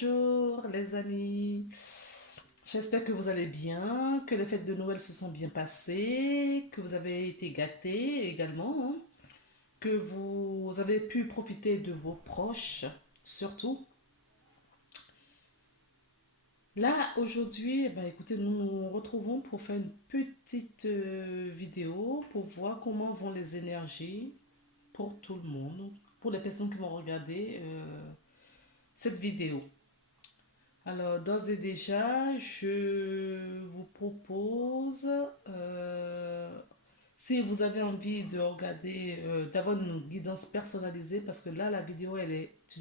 Bonjour les amis, j'espère que vous allez bien, que les fêtes de Noël se sont bien passées, que vous avez été gâtés également, hein, que vous avez pu profiter de vos proches surtout. Là aujourd'hui, eh ben, écoutez, nous nous retrouvons pour faire une petite vidéo pour voir comment vont les énergies pour tout le monde, pour les personnes qui vont regarder cette vidéo. Alors, d'ores et déjà, je vous propose, si vous avez envie de regarder, d'avoir une guidance personnalisée, parce que là, la vidéo,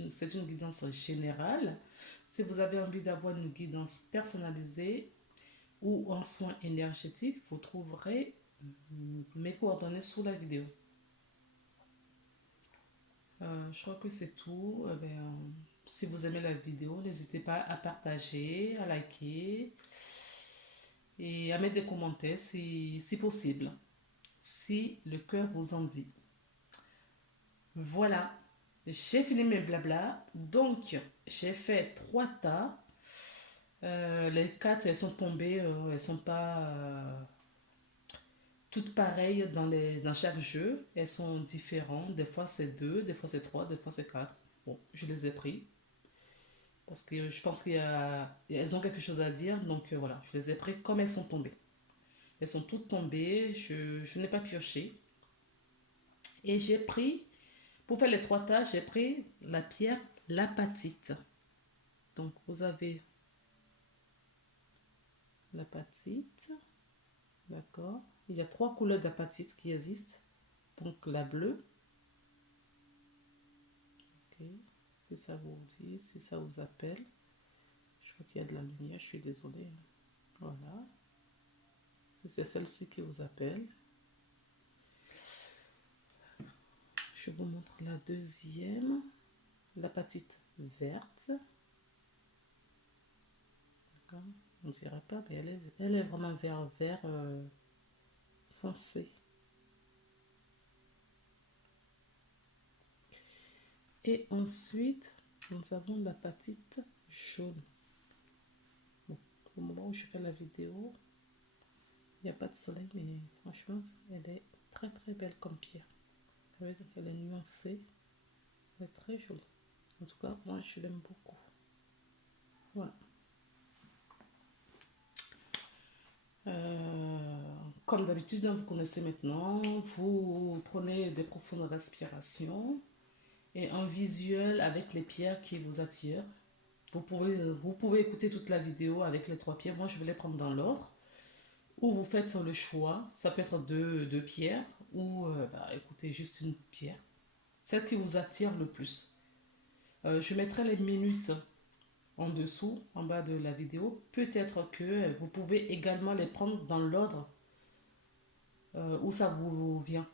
c'est une guidance générale. Si vous avez envie d'avoir une guidance personnalisée ou en soins énergétiques, vous trouverez mes coordonnées sous la vidéo. Je crois que c'est tout. Si vous aimez la vidéo, n'hésitez pas à partager, à liker et à mettre des commentaires si possible, si le cœur vous en dit. Voilà, j'ai fini mes blabla. Donc, j'ai fait 3 tas. Les 4, elles sont tombées, elles sont pas toutes pareilles dans chaque jeu. Elles sont différentes. Des fois, c'est 2, des fois, c'est 3, des fois, c'est 4. Bon, je les ai pris. Parce que je pense qu'elles ont quelque chose à dire. Donc voilà, je les ai pris comme elles sont tombées. Elles sont toutes tombées. Je n'ai pas pioché. Et j'ai pris, pour faire les 3 tas, j'ai pris la pierre l'apatite. Donc vous avez l'apatite. D'accord. Il y a 3 couleurs d'apatite qui existent. Donc la bleue. Ok. Si ça vous dit, si ça vous appelle. Je crois qu'il y a de la lumière, je suis désolée. Voilà. Si c'est celle-ci qui vous appelle. Je vous montre la deuxième, l'apatite verte. On dirait pas, mais elle est vraiment vert foncé. Et ensuite, nous avons l'apatite jaune. Bon, au moment où je fais la vidéo, il n'y a pas de soleil, mais franchement, elle est très très belle comme pierre. Ça veut dire qu'elle est nuancée. Elle est très jolie. En tout cas, moi, je l'aime beaucoup. Voilà. Comme d'habitude, vous connaissez maintenant, vous prenez des profondes respirations et un visuel avec les pierres qui vous attirent. Vous pouvez écouter toute la vidéo avec les 3 pierres. Moi, je vais les prendre dans l'ordre. Ou vous faites le choix. Ça peut être deux pierres ou écoutez, juste une pierre. Celle qui vous attire le plus. Je mettrai les minutes en dessous, en bas de la vidéo. Peut-être que vous pouvez également les prendre dans l'ordre où ça vous vient,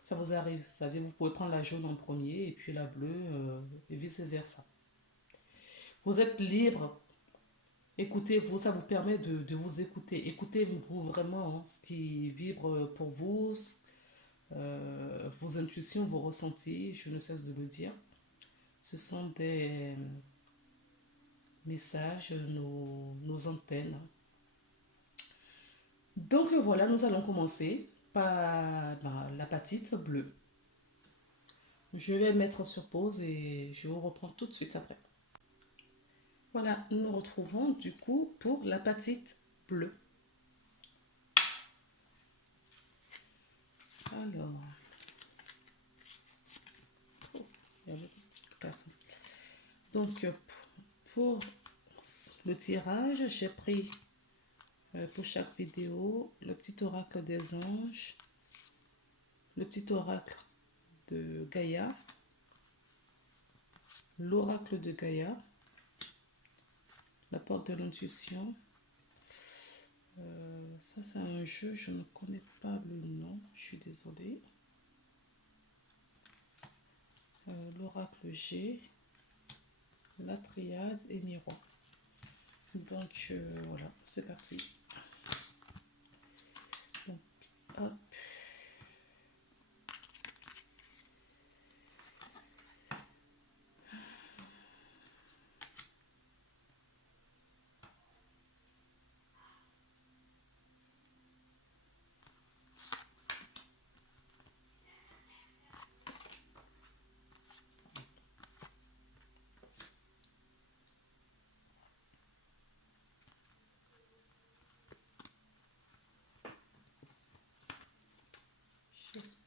ça vous arrive. C'est-à-dire vous pouvez prendre la jaune en premier et puis la bleue et vice-versa. Vous êtes libre. Écoutez-vous, ça vous permet de vous écouter. Écoutez-vous vraiment hein, ce qui vibre pour vous, vos intuitions, vos ressentis, je ne cesse de le dire. Ce sont des messages, nos antennes. Donc voilà, nous allons commencer par l'apatite bleue. Je vais mettre sur pause et je vous reprends tout de suite après. Voilà, nous nous retrouvons du coup pour l'apatite bleue. Alors, oh, il y avait 4. Donc, pour le tirage, j'ai pris pour chaque vidéo le petit oracle des anges, le petit oracle de Gaïa, l'oracle de Gaïa, la porte de l'intuition. Ça, c'est un jeu, je ne connais pas le nom, je suis désolée. L'oracle G, la triade et miroir. Donc voilà, c'est parti. Donc, hop.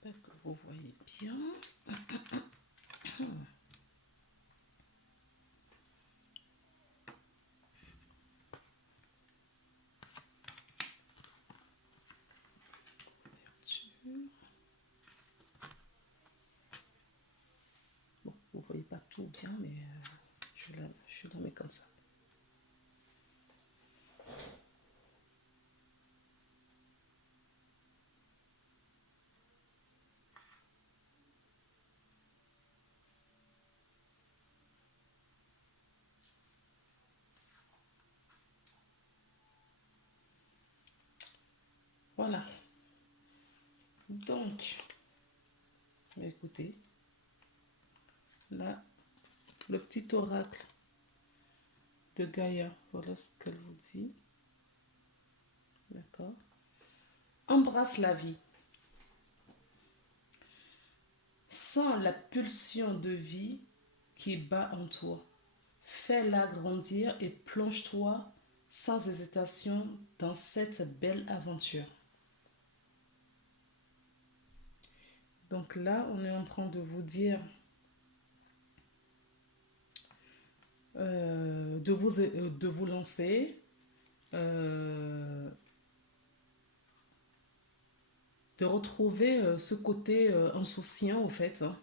J'espère que vous voyez bien. Bon, vous voyez pas tout bien, mais je la mets comme ça. Voilà. Donc, écoutez, là, le petit oracle de Gaïa, voilà ce qu'elle vous dit. D'accord. Embrasse la vie. Sens la pulsion de vie qui bat en toi. Fais-la grandir et plonge-toi sans hésitation dans cette belle aventure. Donc là, on est en train de vous dire de vous lancer, de retrouver ce côté insouciant au fait, hein,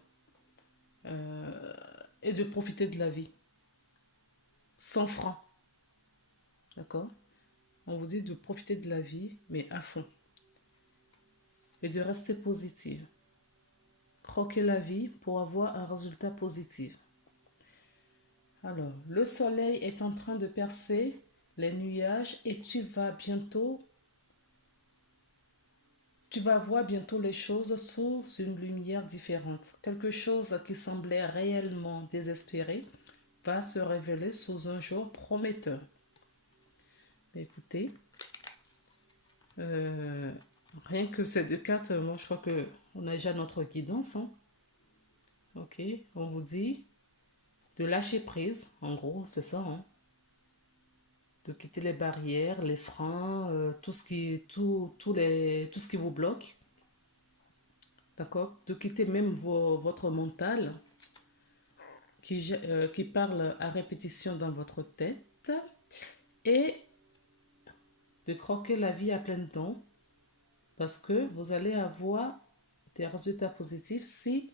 et de profiter de la vie, sans frein, d'accord. On vous dit de profiter de la vie, mais à fond, et de rester positif. Croquer la vie pour avoir un résultat positif. Alors, le soleil est en train de percer les nuages et tu vas voir bientôt les choses sous une lumière différente. Quelque chose qui semblait réellement désespéré va se révéler sous un jour prometteur. Écoutez, rien que ces deux cartes, moi je crois que on a déjà notre guidance. Hein. Ok, on vous dit de lâcher prise, en gros, c'est ça. Hein. De quitter les barrières, les freins, tout ce qui vous bloque. D'accord. De quitter même votre mental qui parle à répétition dans votre tête et de croquer la vie à pleines dents parce que vous allez avoir des résultats positifs si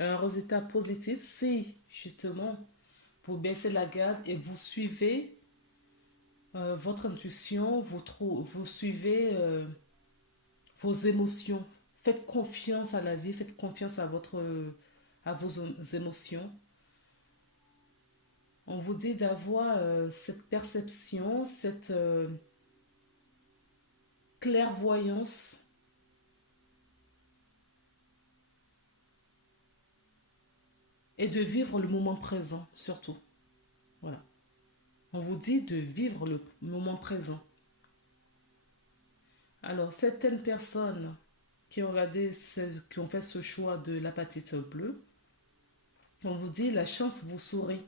un résultat positif si justement vous baissez la garde et vous suivez votre intuition, vous suivez vos émotions. Faites confiance à la vie, faites confiance à vos émotions. On vous dit d'avoir cette perception, cette clairvoyance et de vivre le moment présent surtout. Voilà. On vous dit de vivre le moment présent. Alors, certaines personnes qui ont fait ce choix de l'apatite bleue, on vous dit la chance vous sourit.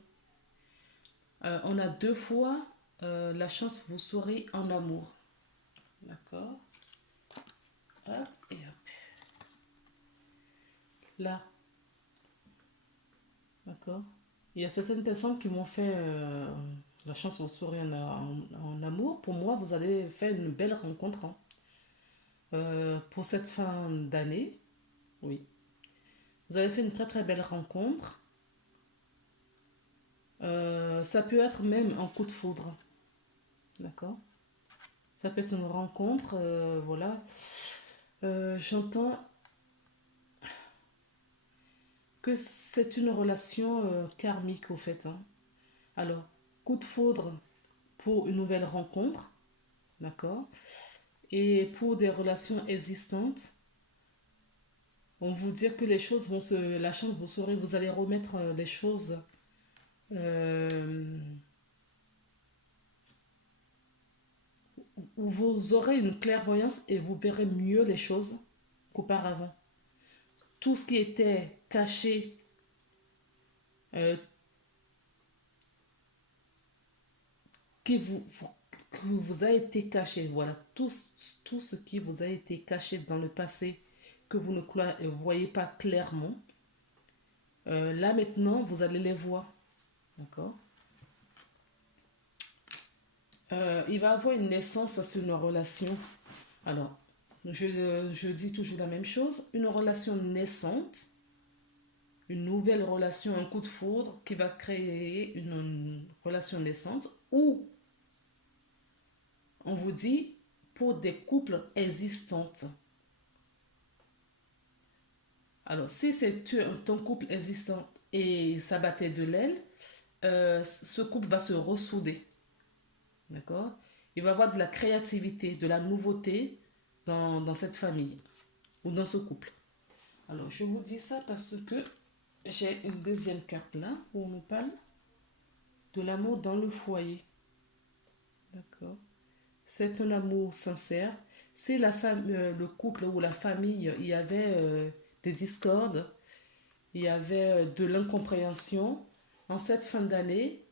On a deux fois la chance vous sourit en amour. D'accord. Hop et hop. Là. D'accord. Il y a certaines personnes qui m'ont fait la chance vous sourit en amour. Pour moi, vous allez faire une belle rencontre. Hein. Pour cette fin d'année, oui. Vous avez fait une très très belle rencontre. Ça peut être même un coup de foudre. D'accord. Ça peut être une rencontre, voilà. J'entends que c'est une relation karmique au fait. Hein. Alors, coup de foudre pour une nouvelle rencontre, d'accord. Et pour des relations existantes, on vous dit que les choses la chance vous saurez, vous allez remettre les choses où vous aurez une clairvoyance et vous verrez mieux les choses qu'auparavant. Tout ce qui était caché, euh, qui vous a été caché, voilà, tout ce qui vous a été caché dans le passé que vous ne voyez pas clairement, là maintenant, vous allez les voir. D'accord? Il va y avoir une naissance sur une relation. Alors, je dis toujours la même chose. Une relation naissante, une nouvelle relation, un coup de foudre qui va créer une relation naissante, ou on vous dit pour des couples existantes. Alors, si c'est ton couple existant et ça battait de l'aile, ce couple va se ressouder. D'accord? Il va y avoir de la créativité, de la nouveauté dans cette famille ou dans ce couple. Alors, je vous dis ça parce que j'ai une deuxième carte là où on nous parle de l'amour dans le foyer. D'accord? C'est un amour sincère. Si le couple ou la famille, il y avait des discordes, il y avait de l'incompréhension, en cette fin d'année,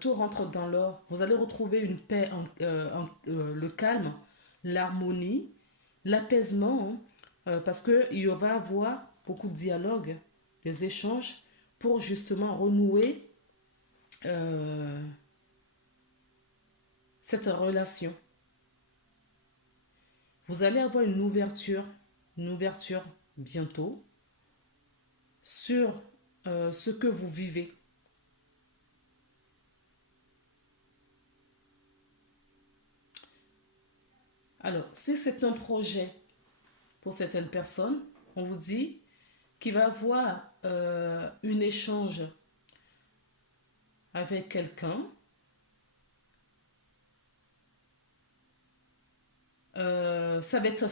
tout rentre dans l'ordre. Vous allez retrouver une paix, le calme, l'harmonie, l'apaisement, hein, parce qu'il va y avoir beaucoup de dialogues, des échanges pour justement renouer euh, cette relation. Vous allez avoir une ouverture bientôt sur ce que vous vivez. Alors, si c'est un projet pour certaines personnes, on vous dit qu'il va y avoir un échange avec quelqu'un. Ça va être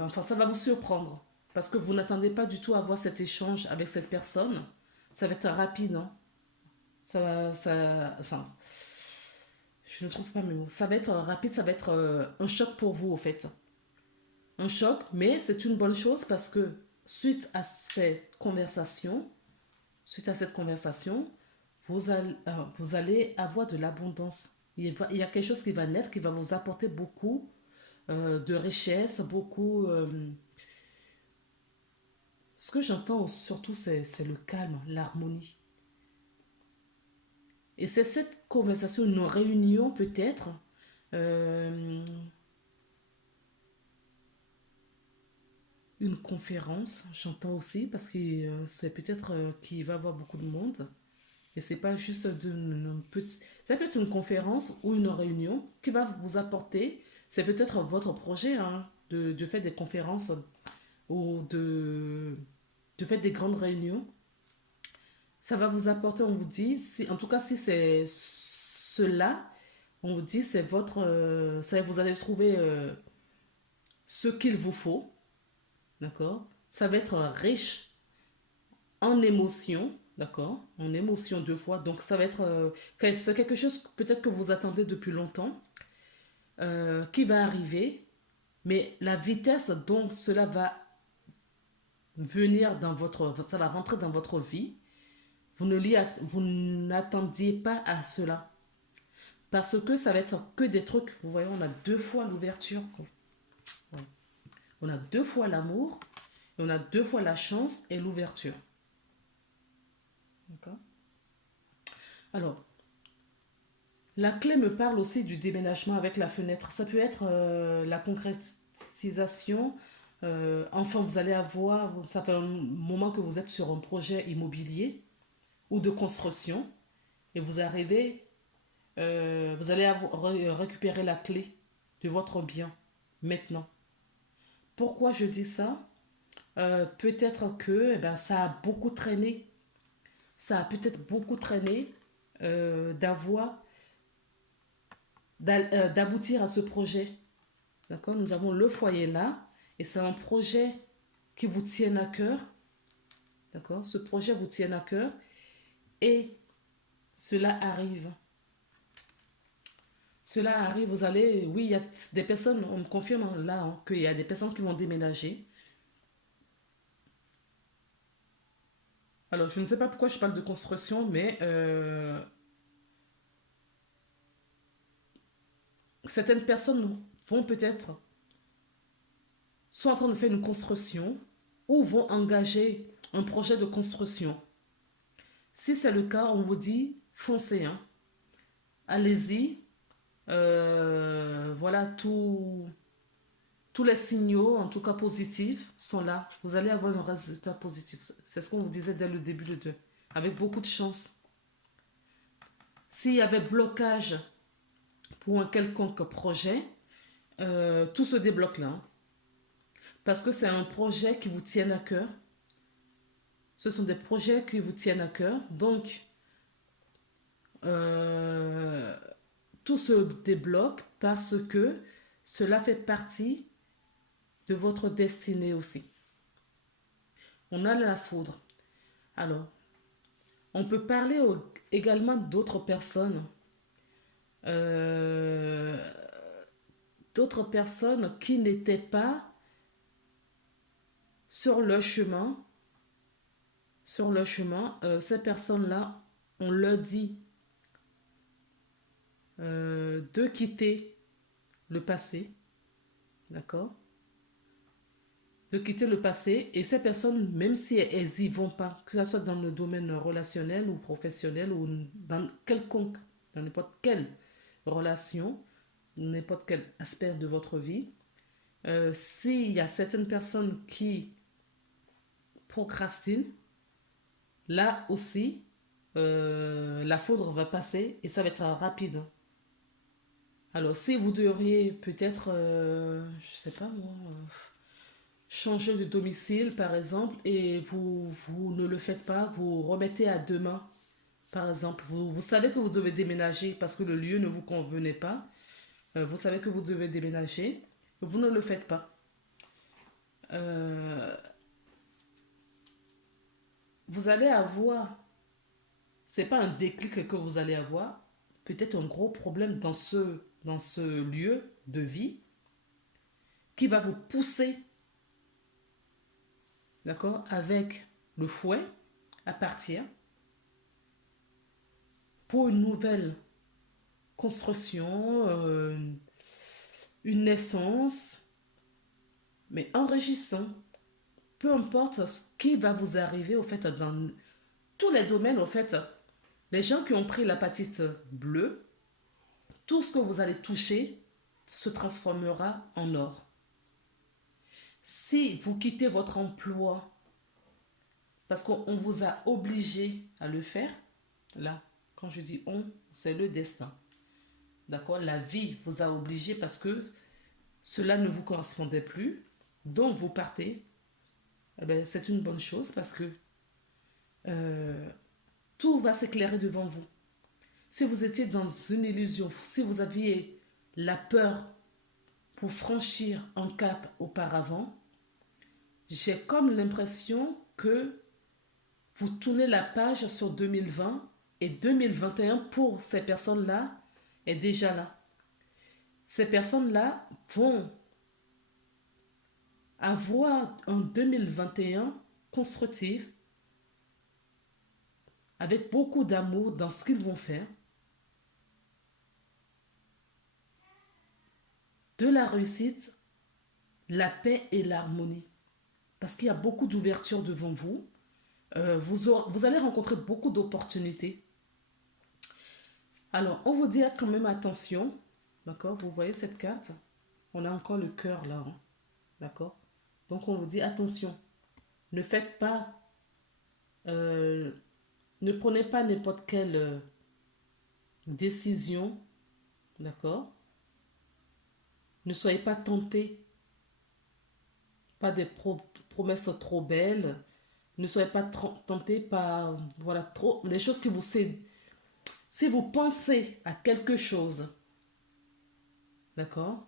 enfin, ça va vous surprendre parce que vous n'attendez pas du tout à avoir cet échange avec cette personne. Ça va être rapide, hein. Enfin, je ne trouve pas mes mots. Ça va être rapide, ça va être un choc pour vous, au fait. Un choc, mais c'est une bonne chose parce que suite à cette conversation, vous allez avoir de l'abondance. Il y a quelque chose qui va naître, qui va vous apporter beaucoup de richesse, beaucoup... ce que j'entends surtout, c'est le calme, l'harmonie. Et c'est cette conversation, nos réunions peut-être, euh, une conférence, j'entends aussi, parce que c'est peut-être qu'il va y avoir beaucoup de monde. Et c'est pas juste d'une petite... Ça peut être une conférence ou une réunion qui va vous apporter, c'est peut-être votre projet, hein, de faire des conférences ou de faire des grandes réunions. Ça va vous apporter, on vous dit, en tout cas si c'est cela, on vous dit c'est votre... vous allez trouver ce qu'il vous faut, d'accord? Ça va être riche en émotions, d'accord? En émotions deux fois. Donc ça va être... c'est quelque chose peut-être que vous attendez depuis longtemps, qui va arriver, mais la vitesse dont cela va venir dans votre... Ça va rentrer dans votre vie, vous n'attendiez pas à cela. Parce que ça va être que des trucs. Vous voyez, on a deux fois l'ouverture. Ouais. On a deux fois l'amour, et on a deux fois la chance et l'ouverture. D'accord? Alors, la clé me parle aussi du déménagement avec la fenêtre. Ça peut être la concrétisation. Enfin, vous allez avoir, ça fait un moment que vous êtes sur un projet immobilier ou de construction et vous allez récupérer la clé de votre bien maintenant. Pourquoi je dis ça? Peut-être que ça a beaucoup traîné. Ça a peut-être beaucoup traîné d'avoir d'aboutir à ce projet. D'accord? Nous avons le foyer là, et c'est un projet qui vous tient à cœur. D'accord? Ce projet vous tient à cœur, et cela arrive. Cela arrive, vous allez... Oui, il y a des personnes, on me confirme là hein, qu'il y a des personnes qui vont déménager. Alors, je ne sais pas pourquoi je parle de construction, mais certaines personnes vont peut-être sont en train de faire une construction ou vont engager un projet de construction. Si c'est le cas, on vous dit foncez, hein. Allez-y. Voilà, tous les signaux, en tout cas positifs, sont là. Vous allez avoir un résultat positif. C'est ce qu'on vous disait dès le début de deux. Avec beaucoup de chance. S'il y avait blocage pour un quelconque projet, tout se débloque là, hein. Parce que c'est un projet qui vous tient à cœur. Ce sont des projets qui vous tiennent à cœur. Donc, euh, tout se débloque parce que cela fait partie de votre destinée aussi. On a la foudre. Alors, on peut parler également euh, d'autres personnes qui n'étaient pas sur leur chemin. Ces personnes-là, on leur dit de quitter le passé, d'accord? De quitter le passé. Et ces personnes, même si elles n'y vont pas, que ce soit dans le domaine relationnel ou professionnel ou dans n'importe quelle relation, n'importe quel aspect de votre vie, s'il y a certaines personnes qui procrastinent, là aussi, la foudre va passer et ça va être rapide. Alors, si vous devriez peut-être, je sais pas moi, changer de domicile par exemple, et vous ne le faites pas, vous remettez à demain, par exemple, vous savez que vous devez déménager parce que le lieu ne vous convenait pas, vous savez que vous devez déménager, vous ne le faites pas. Euh, vous allez avoir, c'est pas un déclic que vous allez avoir, peut-être un gros problème dans ce lieu de vie qui va vous pousser, d'accord, avec le fouet à partir pour une nouvelle construction, une naissance, mais enrichissant. Peu importe ce qui va vous arriver, au fait, dans tous les domaines, au fait, les gens qui ont pris l'hépatite bleue, tout ce que vous allez toucher se transformera en or. Si vous quittez votre emploi parce qu'on vous a obligé à le faire, là, quand je dis on, c'est le destin. D'accord? La vie vous a obligé parce que cela ne vous correspondait plus. Donc vous partez. Eh ben, c'est une bonne chose parce que euh, tout va s'éclairer devant vous. Si vous étiez dans une illusion, si vous aviez la peur pour franchir un cap auparavant, j'ai comme l'impression que vous tournez la page sur 2020 et 2021 pour ces personnes-là est déjà là. Ces personnes-là vont avoir un 2021 constructif avec beaucoup d'amour dans ce qu'ils vont faire, de la réussite, la paix et l'harmonie. Parce qu'il y a beaucoup d'ouverture devant vous. Vous allez rencontrer beaucoup d'opportunités. Alors, on vous dit quand même attention. D'accord? Vous voyez cette carte? On a encore le cœur là, hein. D'accord? Donc, on vous dit attention. Ne faites pas... euh, ne prenez pas n'importe quelle décision. D'accord? Ne soyez pas tentés par des promesses trop belles. Ne soyez pas tentés par voilà, trop, les choses qui vous... Si vous pensez à quelque chose, d'accord,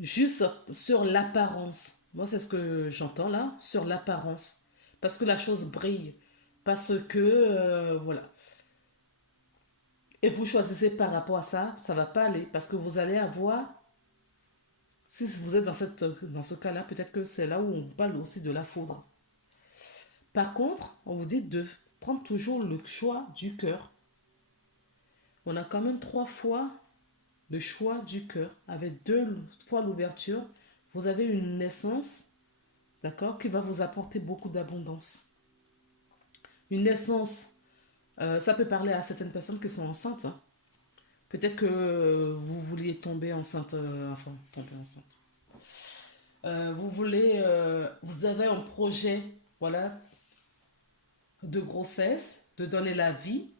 juste sur l'apparence, moi c'est ce que j'entends là, sur l'apparence, parce que la chose brille, parce que, voilà, et vous choisissez par rapport à ça, ça va pas aller, parce que vous allez avoir, si vous êtes dans ce cas-là, peut-être que c'est là où on vous parle aussi de la foudre. Par contre, on vous dit de prendre toujours le choix du cœur. On a quand même 3 fois le choix du cœur. Avec 2 fois l'ouverture, vous avez une naissance d'accord, qui va vous apporter beaucoup d'abondance. Une naissance, ça peut parler à certaines personnes qui sont enceintes, hein. Peut-être que vous vouliez tomber enceinte, enfin, tomber enceinte. Vous avez un projet, voilà, de grossesse, de donner la vie,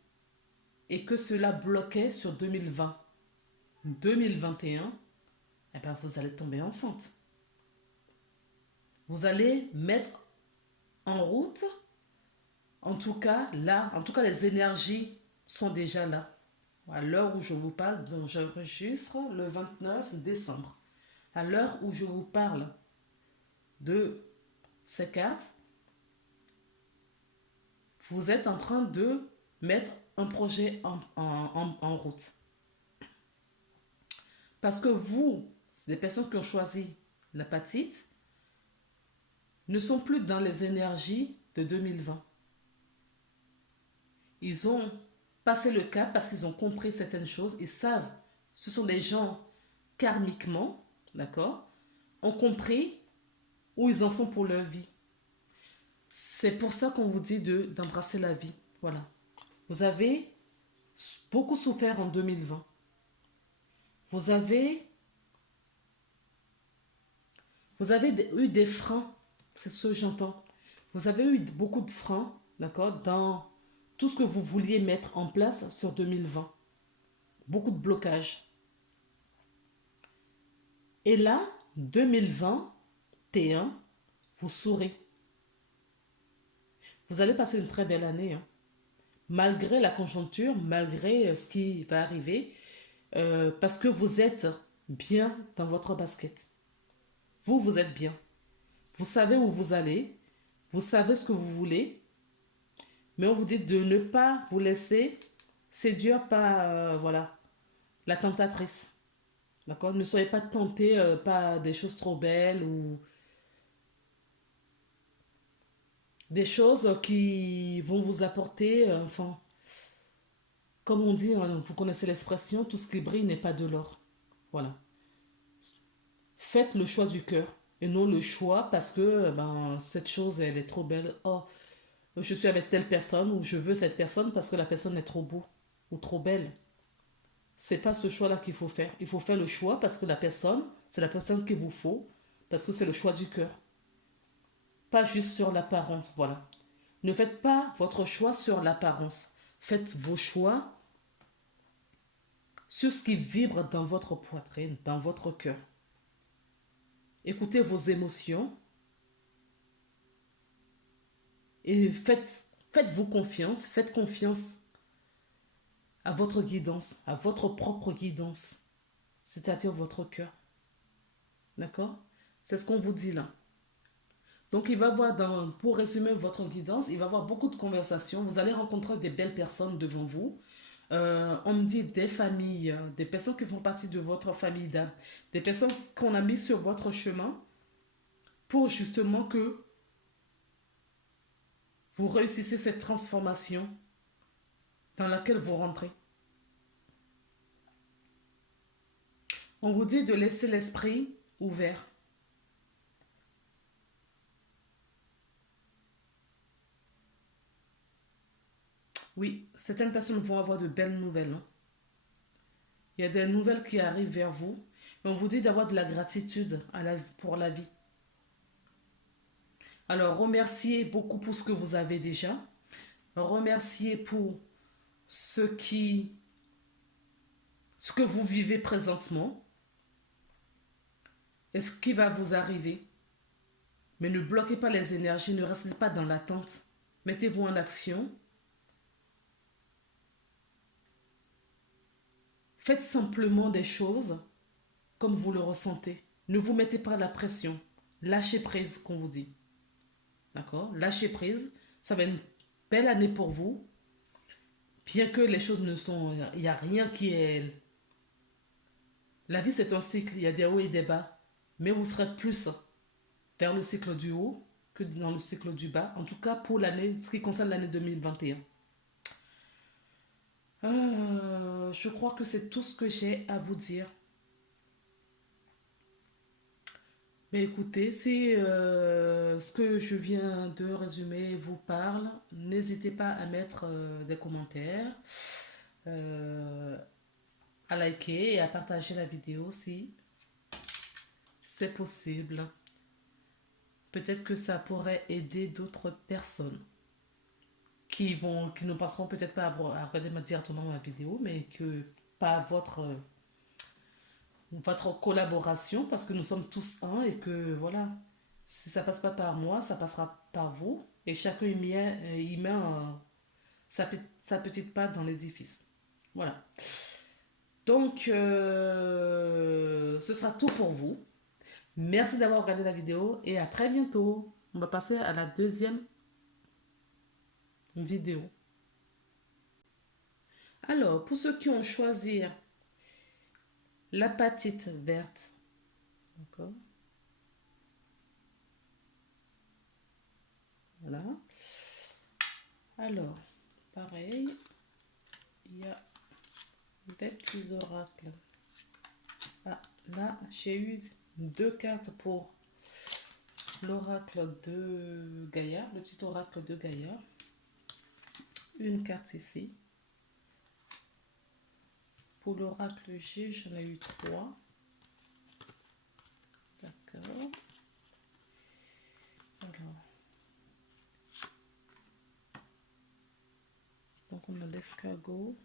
et que cela bloquait sur 2020, 2021, eh ben vous allez tomber enceinte. Vous allez mettre en route, en tout cas là, en tout cas les énergies sont déjà là. À l'heure où je vous parle, donc j'enregistre le 29 décembre. À l'heure où je vous parle de ces cartes, vous êtes en train de mettre un projet en route. Parce que vous, les personnes qui ont choisi l'apatite, ne sont plus dans les énergies de 2020. Ils ont passé le cap parce qu'ils ont compris certaines choses. Ils savent, ce sont des gens karmiquement, d'accord, ont compris où ils en sont pour leur vie. C'est pour ça qu'on vous dit d'embrasser la vie. Voilà. Vous avez beaucoup souffert en 2020. Vous avez, vous avez eu des freins, c'est ce que j'entends. Vous avez eu beaucoup de freins, d'accord, dans tout ce que vous vouliez mettre en place sur 2020. Beaucoup de blocages. Et là, 2021, vous saurez. Vous allez passer une très belle année, hein. Malgré la conjoncture, malgré ce qui va arriver, parce que vous êtes bien dans votre basket. Vous, vous êtes bien. Vous savez où vous allez, vous savez ce que vous voulez, mais on vous dit de ne pas vous laisser séduire par voilà, la tentatrice. D'accord. Ne soyez pas tenté par des choses trop belles ou des choses qui vont vous apporter, enfin, comme on dit, hein, vous connaissez l'expression, tout ce qui brille n'est pas de l'or. Voilà. Faites le choix du cœur et non le choix parce que ben, cette chose, elle est trop belle. Oh, je suis avec telle personne ou je veux cette personne parce que la personne est trop beau ou trop belle. C'est pas ce choix-là qu'il faut faire. Il faut faire le choix parce que la personne, c'est la personne qu'il vous faut, parce que c'est le choix du cœur. Pas juste sur l'apparence, voilà. Ne faites pas votre choix sur l'apparence. Faites vos choix sur ce qui vibre dans votre poitrine, dans votre cœur. Écoutez vos émotions et faites-vous confiance, faites confiance à votre guidance, à votre propre guidance, c'est-à-dire votre cœur. D'accord? C'est ce qu'on vous dit là. Donc, il va y avoir, pour résumer votre guidance, il va y avoir beaucoup de conversations. Vous allez rencontrer des belles personnes devant vous. On me dit des familles, des personnes qui font partie de votre famille d'âme, des personnes qu'on a mis sur votre chemin pour justement que vous réussissez cette transformation dans laquelle vous rentrez. On vous dit de laisser l'esprit ouvert. Oui, certaines personnes vont avoir de belles nouvelles, hein. Il y a des nouvelles qui arrivent vers vous. Et on vous dit d'avoir de la gratitude pour la vie. Alors, remerciez beaucoup pour ce que vous avez déjà. Remerciez pour ce que vous vivez présentement et ce qui va vous arriver. Mais ne bloquez pas les énergies, ne restez pas dans l'attente. Mettez-vous en action. Faites simplement des choses comme vous le ressentez. Ne vous mettez pas la pression. Lâchez prise, qu'on vous dit. D'accord? Lâchez prise. Ça va être une belle année pour vous. Bien que les choses ne sont... Il n'y a rien qui est... La vie, c'est un cycle. Il y a des hauts et des bas. Mais vous serez plus vers le cycle du haut que dans le cycle du bas. En tout cas, pour l'année, ce qui concerne l'année 2021. Je crois que c'est tout ce que j'ai à vous dire. Mais écoutez, si ce que je viens de résumer vous parle, n'hésitez pas à mettre des commentaires, euh, à liker et à partager la vidéo si c'est possible. Peut-être que ça pourrait aider d'autres personnes qui ne passeront peut-être pas à regarder directement ma vidéo, mais que par votre collaboration, parce que nous sommes tous un et que voilà, si ça passe pas par moi, ça passera par vous et chacun y met sa petite patte dans l'édifice. Voilà. Donc, ce sera tout pour vous. Merci d'avoir regardé la vidéo et à très bientôt. On va passer à la deuxième vidéo. Alors, pour ceux qui ont choisi l'apatite verte, d'accord, voilà. Alors, pareil, il y a des petits oracles. Ah, là, j'ai eu deux cartes pour l'oracle de Gaïa, le petit oracle de Gaïa. Une carte ici. Pour l'oracle G, j'en ai eu trois. D'accord. Alors, donc on a l'escargot,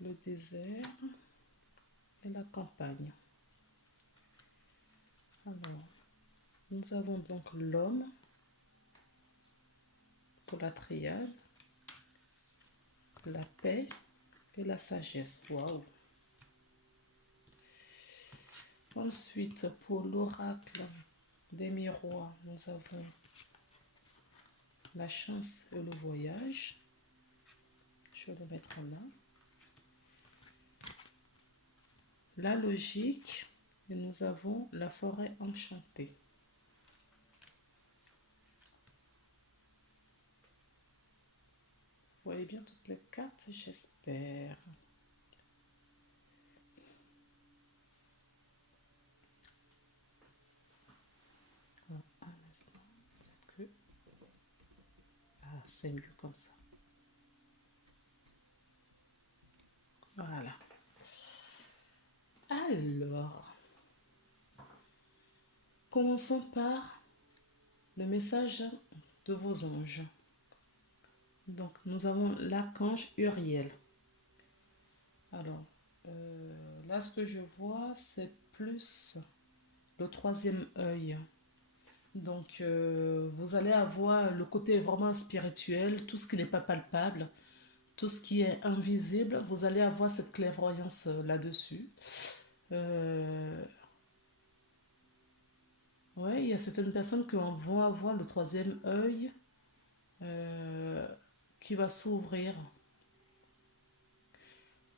le désert et la campagne. Alors, nous avons donc l'homme pour la triade, la paix et la sagesse. Waouh! Ensuite, pour l'oracle des miroirs, nous avons la chance et le voyage. Je vais le mettre là. La logique et nous avons la forêt enchantée. Vous voyez bien toutes les cartes, j'espère. Un instant, peut-être que... Ah, c'est mieux comme ça. Voilà. Alors, commençons par le message de vos anges. Donc, nous avons l'archange Uriel. Alors, là, ce que je vois, c'est plus le troisième œil. Donc, vous allez avoir le côté vraiment spirituel, tout ce qui n'est pas palpable, tout ce qui est invisible, vous allez avoir cette clairvoyance là-dessus. Euh, ouais, il y a certaines personnes qui vont avoir le troisième œil euh, qui va s'ouvrir.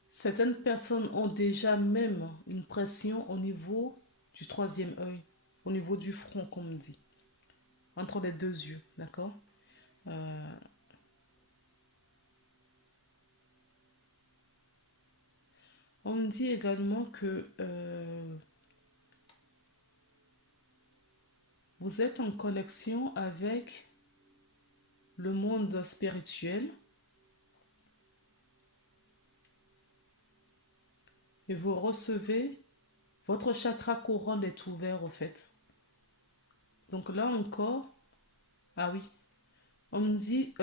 Certaines personnes ont déjà même une pression au niveau du troisième œil, au niveau du front, comme on dit, entre les deux yeux, d'accord. Euh, on dit également que vous êtes en connexion avec le monde spirituel et vous recevez, votre chakra couronne est ouvert au fait. Donc là encore, ah oui, on me dit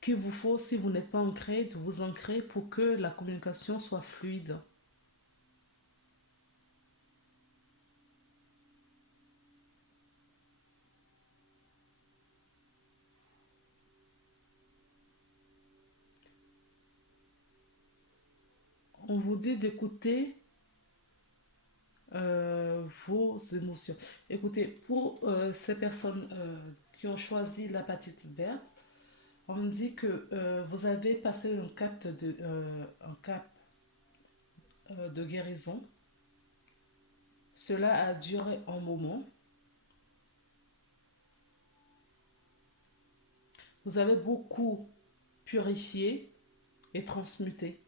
qu'il vous faut, si vous n'êtes pas ancré, de vous ancrer pour que la communication soit fluide. On vous dit d'écouter vos émotions. Écoutez, pour ces personnes qui ont choisi l'apatite verte, on me dit que vous avez passé un cap de guérison. Cela a duré un moment. Vous avez beaucoup purifié et transmuté.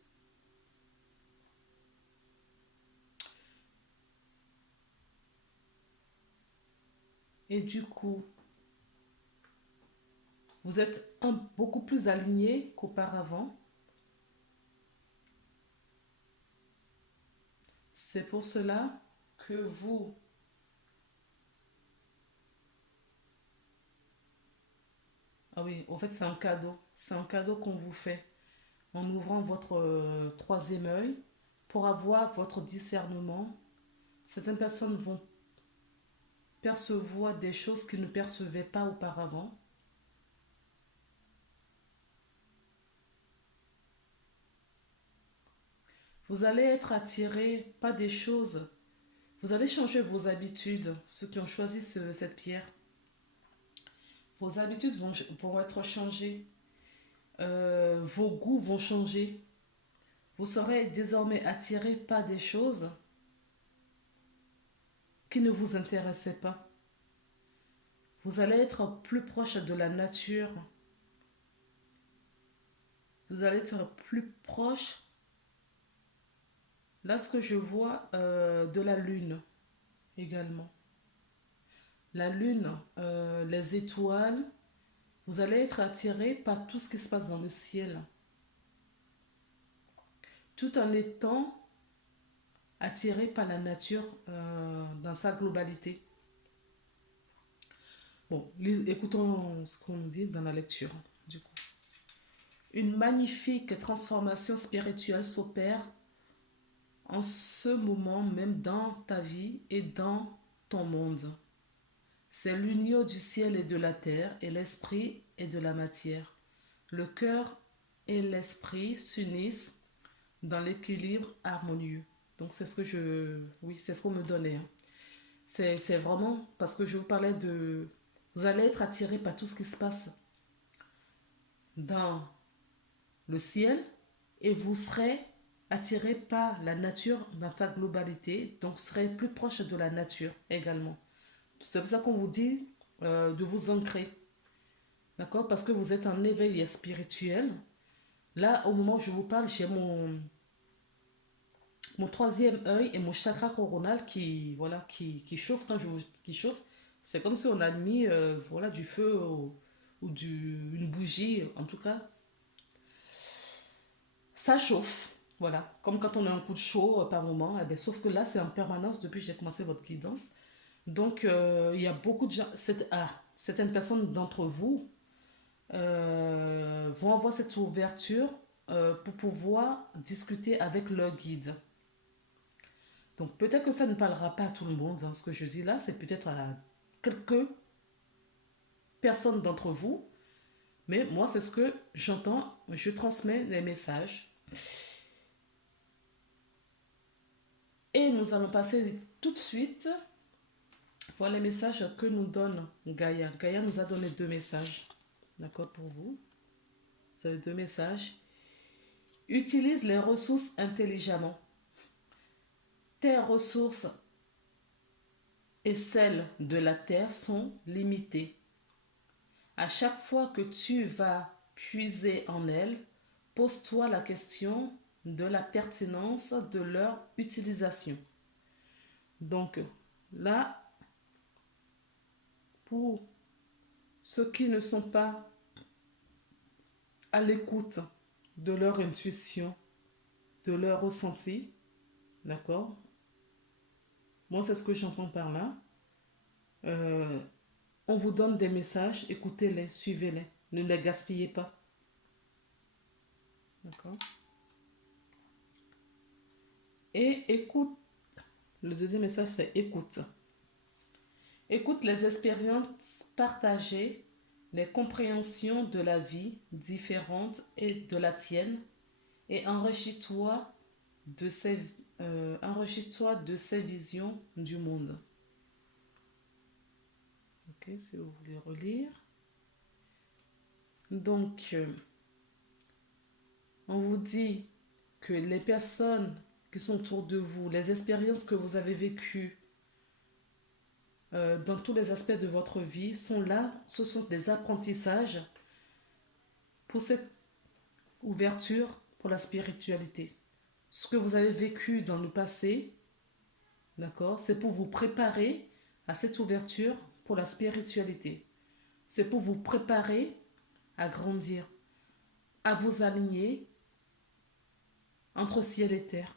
Et du coup, vous êtes beaucoup plus aligné qu'auparavant. C'est pour cela que vous... Ah oui, en fait, c'est un cadeau. C'est un cadeau qu'on vous fait en ouvrant votre troisième œil pour avoir votre discernement. Certaines personnes vont percevoir des choses qu'ils ne percevaient pas auparavant. Vous allez être attiré par des choses. Vous allez changer vos habitudes, ceux qui ont choisi cette pierre. Vos habitudes vont être changées. Vos goûts vont changer. Vous serez désormais attiré par des choses qui ne vous intéressaient pas. Vous allez être plus proche de la nature. Vous allez être plus proche, là ce que je vois, de la lune également. La lune, les étoiles, vous allez être attiré par tout ce qui se passe dans le ciel. Tout en étant attiré par la nature dans sa globalité. Bon, écoutons ce qu'on dit dans la lecture, du coup. Une magnifique transformation spirituelle s'opère en ce moment même dans ta vie et dans ton monde. C'est l'union du ciel et de la terre, et l'esprit et de la matière. Le cœur et l'esprit s'unissent dans l'équilibre harmonieux. Donc c'est ce que oui, c'est ce qu'on me donnait, hein. C'est vraiment parce que je vous parlais de... Vous allez être attiré par tout ce qui se passe dans le ciel et vous serez attiré par la nature dans sa globalité. Donc vous serez plus proche de la nature également. C'est pour ça qu'on vous dit de vous ancrer. D'accord? Parce que vous êtes en éveil spirituel. Là, au moment où je vous parle, j'ai mon troisième œil et mon chakra coronal voilà, qui chauffe qui chauffe. C'est comme si on a mis voilà, du feu ou une bougie, en tout cas. Ça chauffe, voilà. Comme quand on a un coup de chaud par moment. Eh bien, sauf que là, c'est en permanence depuis que j'ai commencé votre guidance. Donc, il y a beaucoup de gens, certaines personnes d'entre vous vont avoir cette ouverture pour pouvoir discuter avec leur guide. Donc peut-être que ça ne parlera pas à tout le monde, hein, ce que je dis là, c'est peut-être à quelques personnes d'entre vous, mais moi c'est ce que j'entends, je transmets les messages. Et nous allons passer tout de suite voir les messages que nous donne Gaïa. Gaïa nous a donné 2 messages, d'accord, pour vous. Vous avez 2 messages. Utilise les ressources intelligemment. Tes ressources et celles de la terre sont limitées. À chaque fois que tu vas puiser en elles, pose-toi la question de la pertinence de leur utilisation. Donc là, pour ceux qui ne sont pas à l'écoute de leur intuition, de leur ressenti, d'accord? Moi, c'est ce que j'entends par là. On vous donne des messages, écoutez-les, suivez-les, ne les gaspillez pas. D'accord? Et écoute, le deuxième message c'est écoute. Écoute les expériences partagées, les compréhensions de la vie différentes et de la tienne et enrichis-toi enrichis-toi de ces visions du monde. Ok, si vous voulez relire. Donc, on vous dit que les personnes qui sont autour de vous, les expériences que vous avez vécues dans tous les aspects de votre vie sont là, ce sont des apprentissages pour cette ouverture pour la spiritualité. Ce que vous avez vécu dans le passé, d'accord, c'est pour vous préparer à cette ouverture pour la spiritualité. C'est pour vous préparer à grandir, à vous aligner entre ciel et terre.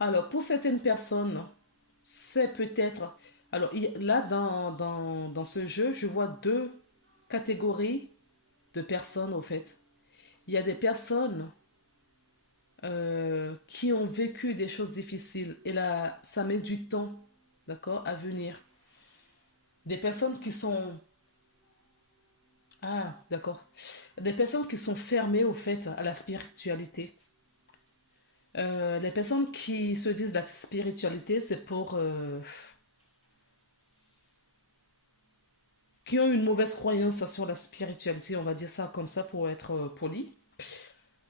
Alors, pour certaines personnes, c'est peut-être... Alors, là, dans ce jeu, je vois deux catégories de personnes, au fait. Il y a des personnes qui ont vécu des choses difficiles et là, ça met du temps, d'accord, à venir. Des personnes qui sont... Ah, d'accord. Des personnes qui sont fermées, au fait, à la spiritualité. Les personnes qui se disent la spiritualité, c'est pour... qui ont une mauvaise croyance sur la spiritualité, on va dire ça comme ça pour être poli.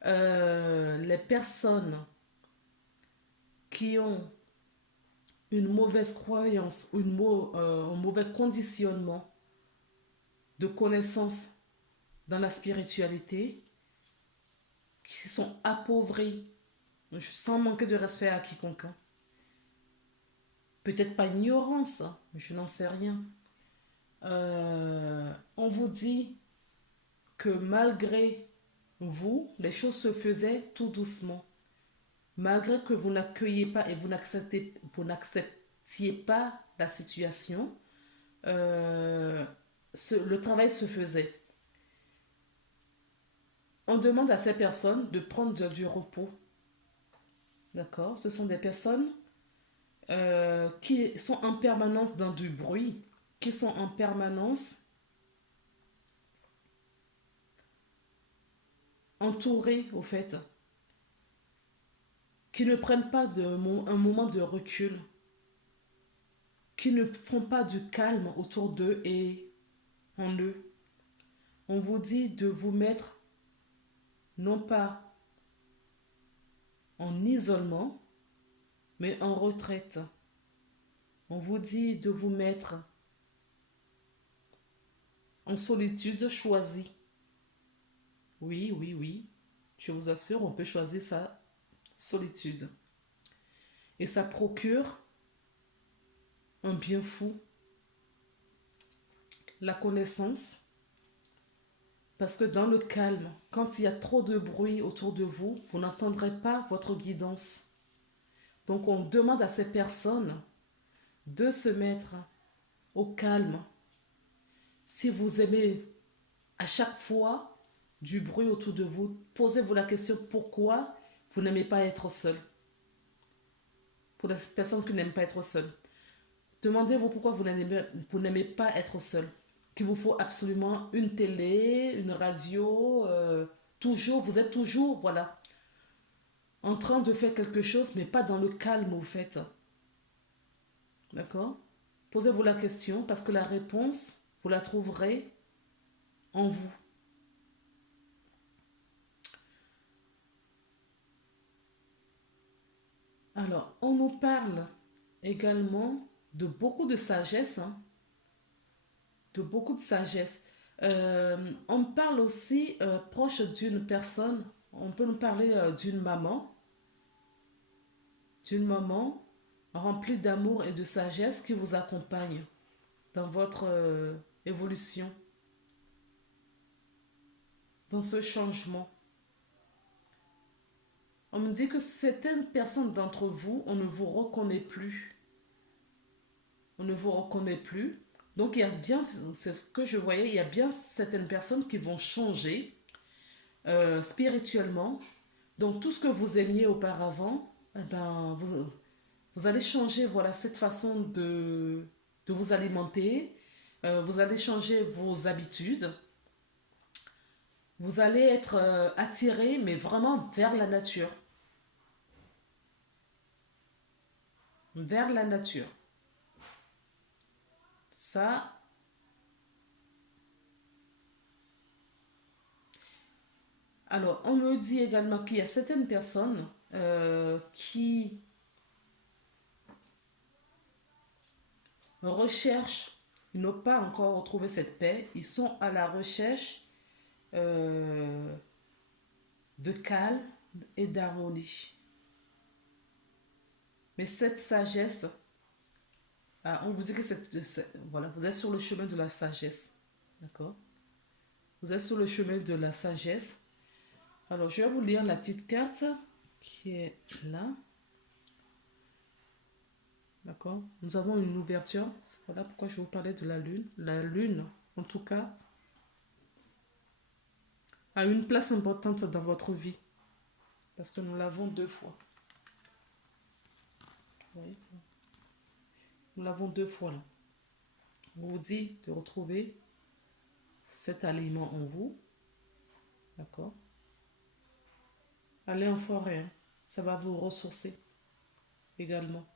Les personnes qui ont une mauvaise croyance ou un mauvais conditionnement de connaissances dans la spiritualité, qui sont appauvries, sans manquer de respect à quiconque. Peut-être pas ignorance, je n'en sais rien. On vous dit que malgré vous, les choses se faisaient tout doucement. Malgré que vous n'accueilliez pas et vous n'acceptiez pas la situation, le travail se faisait. On demande à ces personnes de prendre du repos. D'accord? Ce sont des personnes qui sont en permanence dans du bruit, qui sont en permanence entourées, au fait, qui ne prennent pas un moment de recul, qui ne font pas du calme autour d'eux et en eux. On vous dit de vous mettre non pas en isolement, mais en retraite. On vous dit de vous mettre en solitude choisie. Oui, oui, oui. Je vous assure, on peut choisir sa solitude. Et ça procure un bien fou. La connaissance. Parce que dans le calme, quand il y a trop de bruit autour de vous, vous n'entendrez pas votre guidance. Donc on demande à ces personnes de se mettre au calme. Si vous aimez à chaque fois du bruit autour de vous, posez-vous la question pourquoi vous n'aimez pas être seul. Pour les personnes qui n'aiment pas être seules, demandez-vous pourquoi vous n'aimez pas être seul. Qu'il vous faut absolument une télé, une radio, toujours, vous êtes toujours, voilà, en train de faire quelque chose, mais pas dans le calme, au fait. D'accord? Posez-vous la question parce que la réponse, vous la trouverez en vous. Alors, on nous parle également de beaucoup de sagesse, hein, de beaucoup de sagesse. On parle aussi proche d'une personne, on peut nous parler d'une maman remplie d'amour et de sagesse qui vous accompagne dans votre évolution, dans ce changement. On me dit que certaines personnes d'entre vous, on ne vous reconnaît plus. On ne vous reconnaît plus. Donc il y a bien, c'est ce que je voyais, il y a bien certaines personnes qui vont changer spirituellement. Donc tout ce que vous aimiez auparavant, eh ben, vous allez changer voilà, cette façon de vous alimenter. Vous allez changer vos habitudes. Vous allez être attiré, mais vraiment vers la nature. Vers la nature. Ça. Alors, on me dit également qu'il y a certaines personnes qui recherchent, ils n'ont pas encore retrouvé cette paix, ils sont à la recherche euh, de calme et d'harmonie. Mais cette sagesse, Ah, on vous dit que voilà, vous êtes sur le chemin de la sagesse. D'accord? Vous êtes sur le chemin de la sagesse. Alors, je vais vous lire la petite carte qui est là. D'accord? Nous avons une ouverture. Voilà pourquoi je vous parlais de la lune. La lune, en tout cas, a une place importante dans votre vie. Parce que nous l'avons 2 fois. Oui. Nous l'avons 2 fois là. On vous dit de retrouver cet aliment en vous. D'accord? Allez en forêt. Hein. Ça va vous ressourcer également.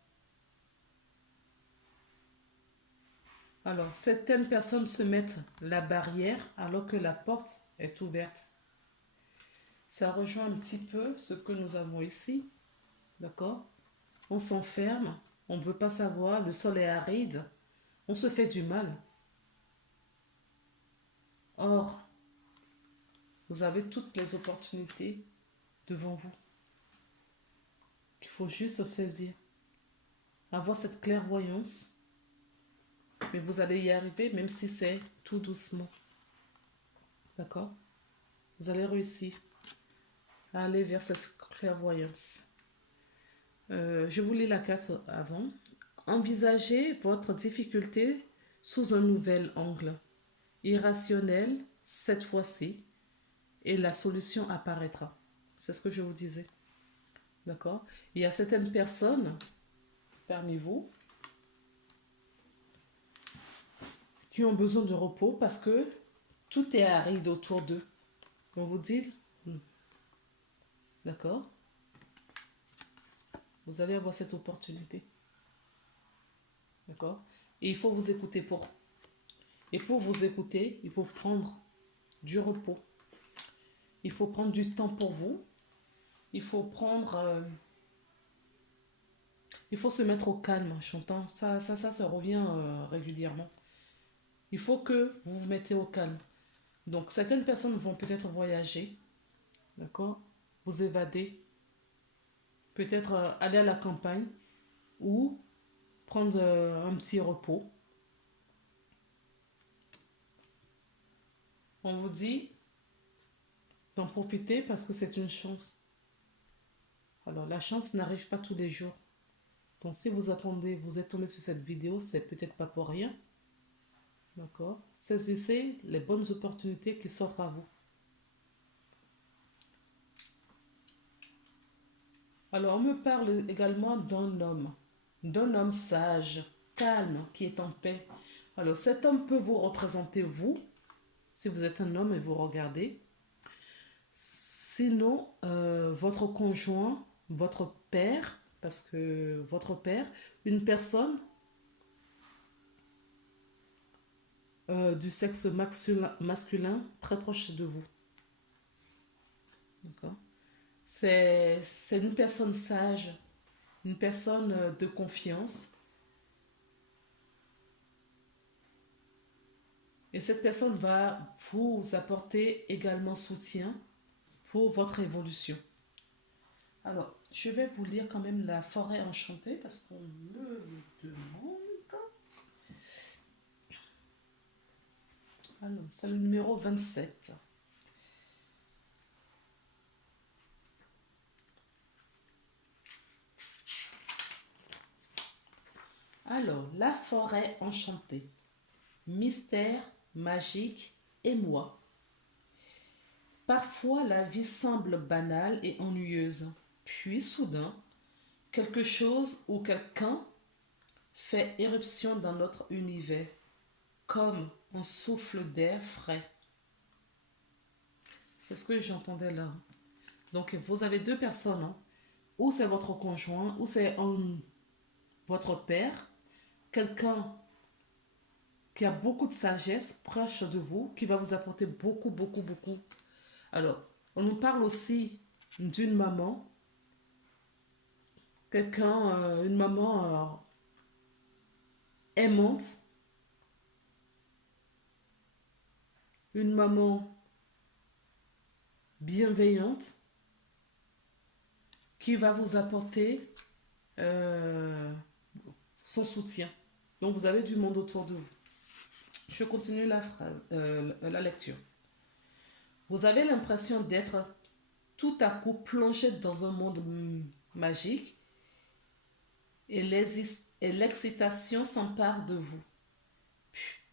Alors, certaines personnes se mettent la barrière alors que la porte est ouverte. Ça rejoint un petit peu ce que nous avons ici. D'accord? On s'enferme, on ne veut pas savoir, le sol est aride, on se fait du mal. Or, vous avez toutes les opportunités devant vous. Il faut juste saisir. Avoir cette clairvoyance. Mais vous allez y arriver même si c'est tout doucement. D'accord? Vous allez réussir à aller vers cette clairvoyance. Je vous lis la carte avant. Envisagez votre difficulté sous un nouvel angle, irrationnel cette fois-ci, et la solution apparaîtra. C'est ce que je vous disais. D'accord? Il y a certaines personnes parmi vous qui ont besoin de repos parce que tout est aride autour d'eux. On vous dit, d'accord? Vous allez avoir cette opportunité. D'accord? Et il faut vous écouter pour. Et pour vous écouter, il faut prendre du repos. Il faut prendre du temps pour vous. Il faut prendre... il faut se mettre au calme en chantant. Ça revient régulièrement. Il faut que vous vous mettez au calme. Donc, certaines personnes vont peut-être voyager. D'accord? Vous évader. Peut-être aller à la campagne. Ou prendre un petit repos. On vous dit d'en profiter parce que c'est une chance. Alors, la chance n'arrive pas tous les jours. Donc, si vous attendez, vous êtes tombé sur cette vidéo, c'est peut-être pas pour rien. D'accord? Saisissez les bonnes opportunités qui s'offrent à vous. Alors, on me parle également d'un homme sage, calme, qui est en paix. Alors, cet homme peut vous représenter vous, si vous êtes un homme et vous regardez. Sinon, votre conjoint, votre père, parce que votre père, une personne du sexe masculin très proche de vous. D'accord? C'est une personne sage, une personne de confiance. Et cette personne va vous apporter également soutien pour votre évolution. Alors, je vais vous lire quand même la forêt enchantée parce qu'on me le demande. Alors, c'est le numéro 27. Alors, la forêt enchantée. Mystère, magique, émoi. Parfois, la vie semble banale et ennuyeuse. Puis, soudain, quelque chose ou quelqu'un fait éruption dans notre univers, comme un souffle d'air frais. C'est ce que j'entendais là. Donc, vous avez 2 personnes, hein. Ou c'est votre conjoint, ou c'est votre père, quelqu'un qui a beaucoup de sagesse proche de vous, qui va vous apporter beaucoup, beaucoup, beaucoup. Alors, on nous parle aussi d'une maman, une maman aimante, une maman bienveillante, qui va vous apporter son soutien. Donc, vous avez du monde autour de vous. Je continue la lecture. Vous avez l'impression d'être tout à coup plongé dans un monde magique et l'excitation s'empare de vous.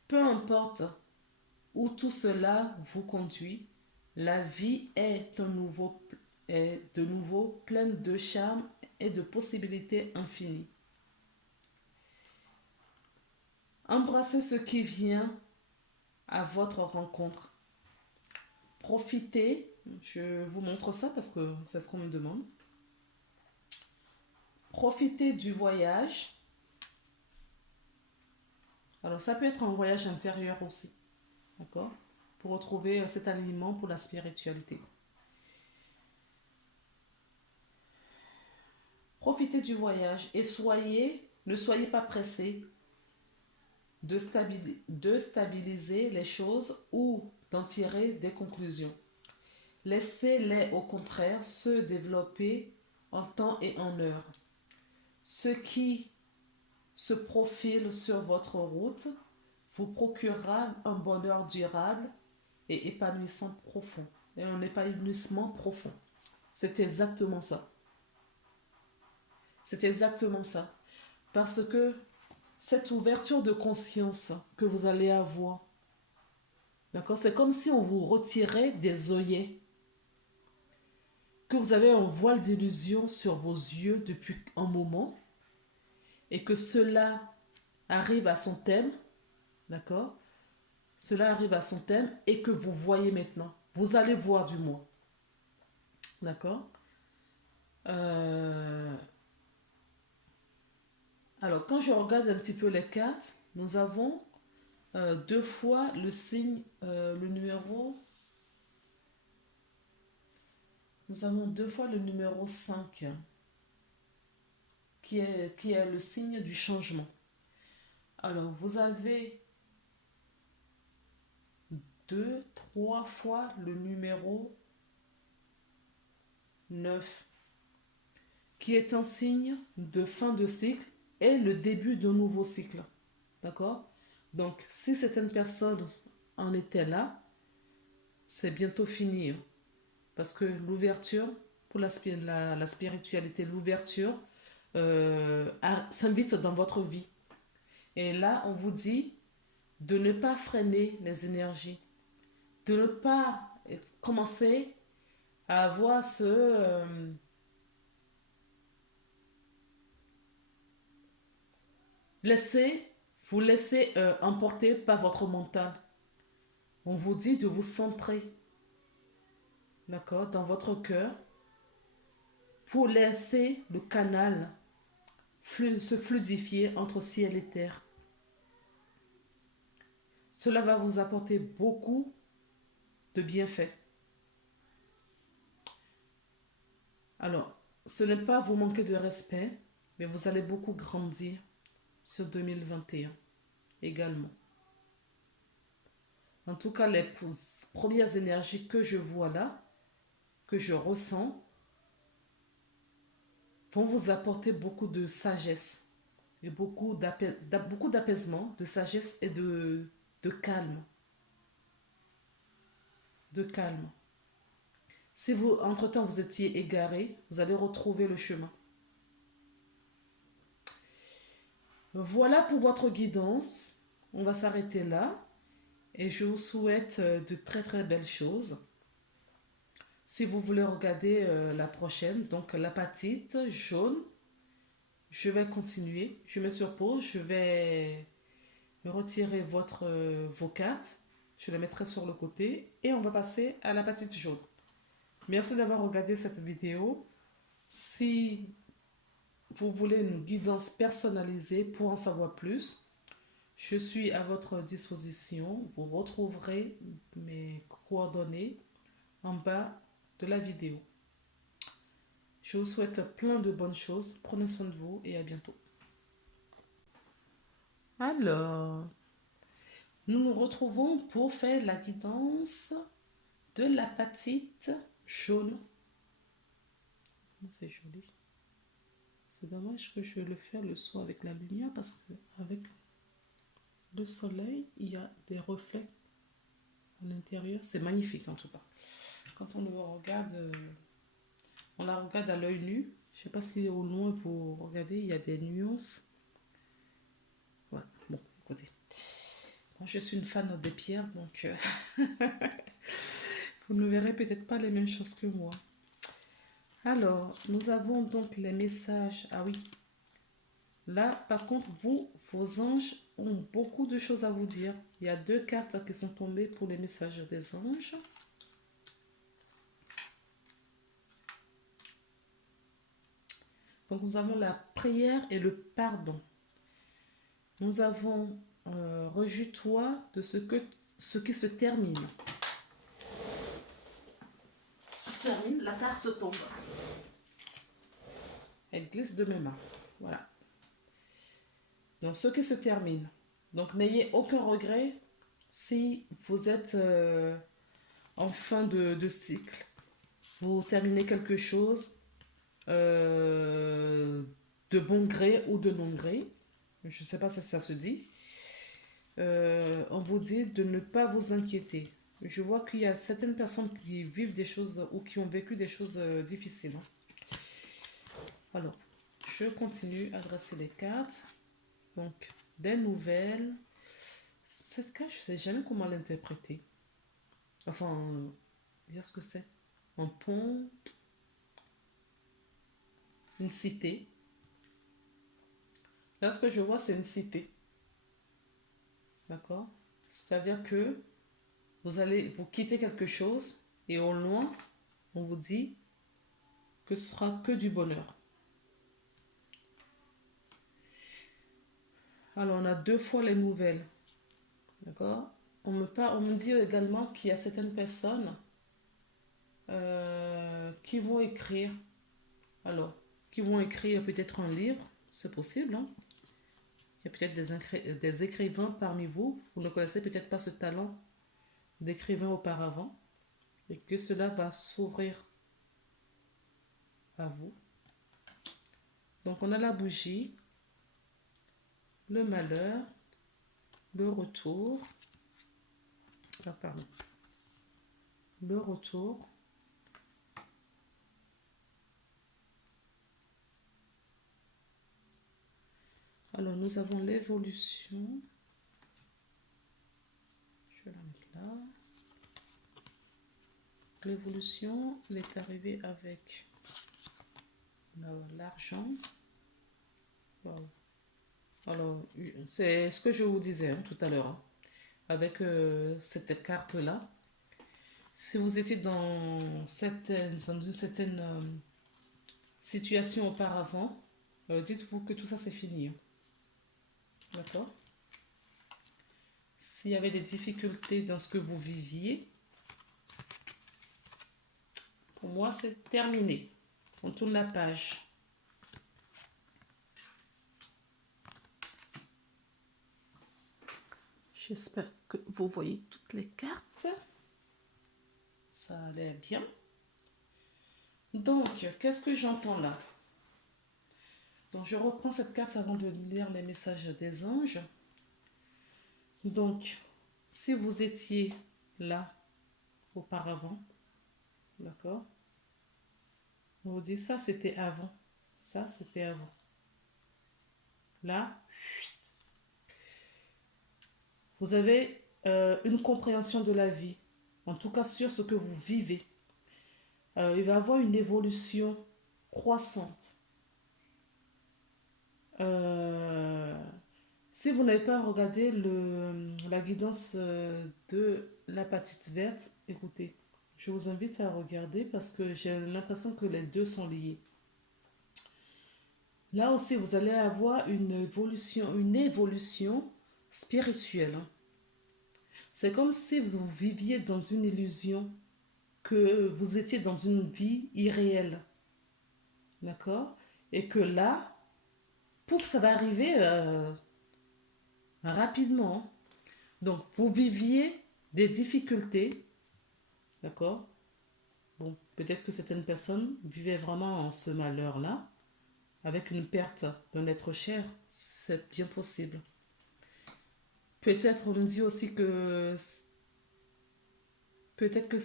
Peu importe où tout cela vous conduit, la vie est de nouveau pleine de charme et de possibilités infinies. Embrassez ce qui vient à votre rencontre. Profitez, je vous montre ça parce que c'est ce qu'on me demande. Profitez du voyage. Alors ça peut être un voyage intérieur aussi, d'accord? Pour retrouver cet alignement pour la spiritualité. Profitez du voyage et ne soyez pas pressés de stabiliser les choses ou d'en tirer des conclusions. Laissez-les au contraire se développer en temps et en heure. Ce qui se profile sur votre route vous procurera un bonheur durable et épanouissant profond. Et un épanouissement profond. C'est exactement ça. C'est exactement ça. Parce que cette ouverture de conscience que vous allez avoir, d'accord, c'est comme si on vous retirait des œillets, que vous avez un voile d'illusion sur vos yeux depuis un moment, et que cela arrive à son thème, d'accord, cela arrive à son thème, et que vous voyez maintenant. Vous allez voir du moins. D'accord. Alors, quand je regarde un petit peu les cartes, nous avons deux fois le signe, le numéro. Nous avons deux fois le numéro 5, qui est le signe du changement. Alors, vous avez deux, trois fois le numéro 9, qui est un signe de fin de cycle et le début d'un nouveau cycle. D'accord? Donc, si certaines personnes en étaient là, c'est bientôt fini. Parce que l'ouverture, pour la spiritualité, l'ouverture s'invite dans votre vie. Et là, on vous dit de ne pas freiner les énergies, de ne pas commencer à avoir vous laisser emporter par votre mental. On vous dit de vous centrer, d'accord, dans votre cœur pour laisser le canal se fluidifier entre ciel et terre. Cela va vous apporter beaucoup de bienfaits. Alors, ce n'est pas vous manquer de respect, mais vous allez beaucoup grandir sur 2021 également. En tout cas, les premières énergies que je vois là, que je ressens, vont vous apporter beaucoup de sagesse et beaucoup d'apaisement, de sagesse et de calme. De calme. Si vous, entre-temps, vous étiez égaré, vous allez retrouver le chemin. Voilà pour votre guidance. On va s'arrêter là. Et je vous souhaite de très très belles choses. Si vous voulez regarder la prochaine, donc l'apatite jaune, je vais continuer. Je mets sur pause. Je vais retirer vos cartes. Je les mettrai sur le côté. Et on va passer à l'apatite jaune. Merci d'avoir regardé cette vidéo. Si vous voulez une guidance personnalisée pour en savoir plus, je suis à votre disposition. Vous retrouverez mes coordonnées en bas de la vidéo. Je vous souhaite plein de bonnes choses. Prenez soin de vous et à bientôt. Alors, nous nous retrouvons pour faire la guidance de l'apatite jaune. C'est joli. C'est dommage que je le fasse le soir avec la lumière parce que avec le soleil, il y a des reflets à l'intérieur. C'est magnifique en tout cas. Quand on le regarde, on la regarde à l'œil nu. Je ne sais pas si au loin vous regardez, il y a des nuances. Voilà. Bon, écoutez. Moi, je suis une fan des pierres, donc vous ne verrez peut-être pas les mêmes choses que moi. Alors, nous avons donc les messages. Ah oui. Là, par contre, vos anges ont beaucoup de choses à vous dire. Il y a 2 cartes qui sont tombées pour les messages des anges. Donc, nous avons la prière et le pardon. Nous avons rejus-toi de ce qui se termine. Se termine, la carte se tombe. Elle glisse de mes mains. Voilà. Donc, ce qui se termine. Donc, n'ayez aucun regret si vous êtes en fin de cycle. Vous terminez quelque chose de bon gré ou de non gré. Je ne sais pas si ça se dit. On vous dit de ne pas vous inquiéter. Je vois qu'il y a certaines personnes qui vivent des choses ou qui ont vécu des choses difficiles. Alors, je continue à dresser les cartes. Donc, des nouvelles. Cette carte, je ne sais jamais comment l'interpréter. Enfin, dire ce que c'est. Un pont, une cité. Là, ce que je vois, c'est une cité. D'accord? C'est-à-dire que vous quittez quelque chose et au loin, on vous dit que ce sera que du bonheur. Alors, on a 2 fois les nouvelles. D'accord? On me dit également qu'il y a certaines personnes qui vont écrire. Alors, qui vont écrire peut-être un livre, c'est possible. Hein? Il y a peut-être des écrivains parmi vous. Vous ne connaissez peut-être pas ce talent d'écrivain auparavant. Et que cela va s'ouvrir à vous. Donc, on a la bougie, le malheur, le retour. Ah, pardon. Le retour. Alors, nous avons l'évolution. Je vais la mettre là. L'évolution, elle est arrivée avec l'argent. Wow. Alors, c'est ce que je vous disais tout à l'heure, hein, avec cette carte-là. Si vous étiez dans une certaine situation auparavant, dites-vous que tout ça c'est fini. Hein. D'accord? S'il y avait des difficultés dans ce que vous viviez, pour moi c'est terminé. On tourne la page. J'espère que vous voyez toutes les cartes. Ça a l'air bien. Donc, qu'est-ce que j'entends là? Donc, je reprends cette carte avant de lire les messages des anges. Donc, si vous étiez là auparavant, d'accord? On vous dit ça, c'était avant. Ça, c'était avant. Là, vous avez une compréhension de la vie, en tout cas sur ce que vous vivez. Il va y avoir une évolution croissante. Si vous n'avez pas regardé la guidance de la petite verte, écoutez, je vous invite à regarder parce que j'ai l'impression que les deux sont liés. Là aussi, vous allez avoir une évolution spirituelle. Hein. C'est comme si vous viviez dans une illusion, que vous étiez dans une vie irréelle. D'accord? Et que là, pouf, ça va arriver rapidement. Donc, vous viviez des difficultés. D'accord? Bon, peut-être que certaines personnes vivaient vraiment ce malheur-là, avec une perte d'un être cher. C'est bien possible. Peut-être on me dit aussi que peut-être que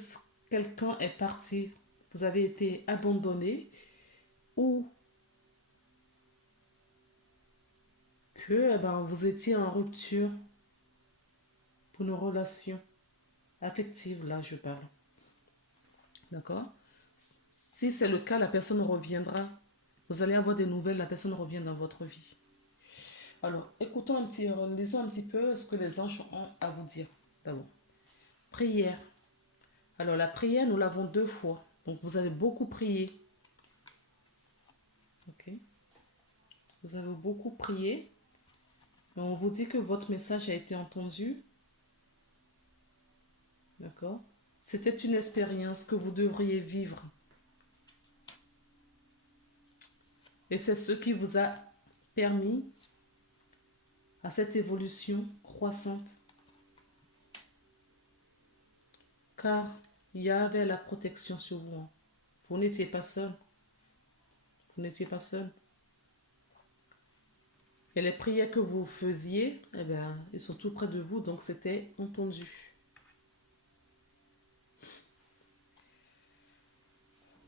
quelqu'un est parti, vous avez été abandonné ou que vous étiez en rupture pour une relation affective, là je parle. D'accord? Si c'est le cas, la personne reviendra. Vous allez avoir des nouvelles, la personne revient dans votre vie. Alors, écoutons lisons un petit peu ce que les anges ont à vous dire. D'abord, prière. Alors, la prière, nous l'avons 2 fois. Donc, vous avez beaucoup prié. Ok? Vous avez beaucoup prié. Et on vous dit que votre message a été entendu. D'accord? C'était une expérience que vous devriez vivre. Et c'est ce qui vous a permis à cette évolution croissante. Car il y avait la protection sur vous. Vous n'étiez pas seul. Vous n'étiez pas seul. Et les prières que vous faisiez, ils sont tout près de vous, donc c'était entendu.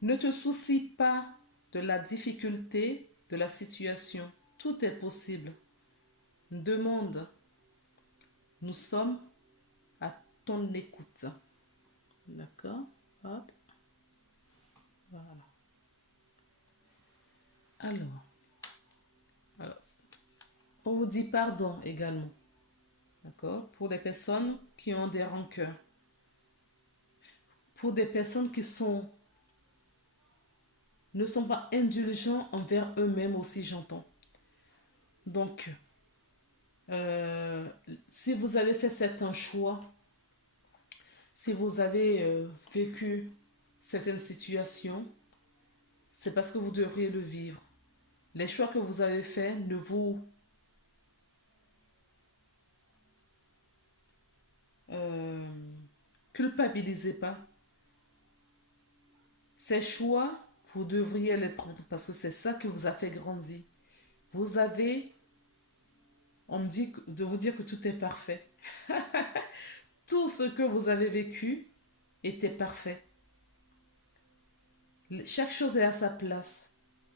Ne te soucie pas de la difficulté de la situation. Tout est possible. Demande. Nous sommes à ton écoute. D'accord? Hop. Voilà. Alors, on vous dit pardon également. D'accord? Pour les personnes qui ont des rancœurs. Pour des personnes qui ne sont pas indulgents envers eux-mêmes aussi, j'entends. Donc, si vous avez fait certains choix, si vous avez vécu certaines situations, c'est parce que vous devriez le vivre. Les choix que vous avez faits, ne vous culpabilisez pas. Ces choix, vous devriez les prendre parce que c'est ça qui vous a fait grandir. Vous avez, on me dit de vous dire que tout est parfait. Tout ce que vous avez vécu était parfait. Chaque chose est à sa place,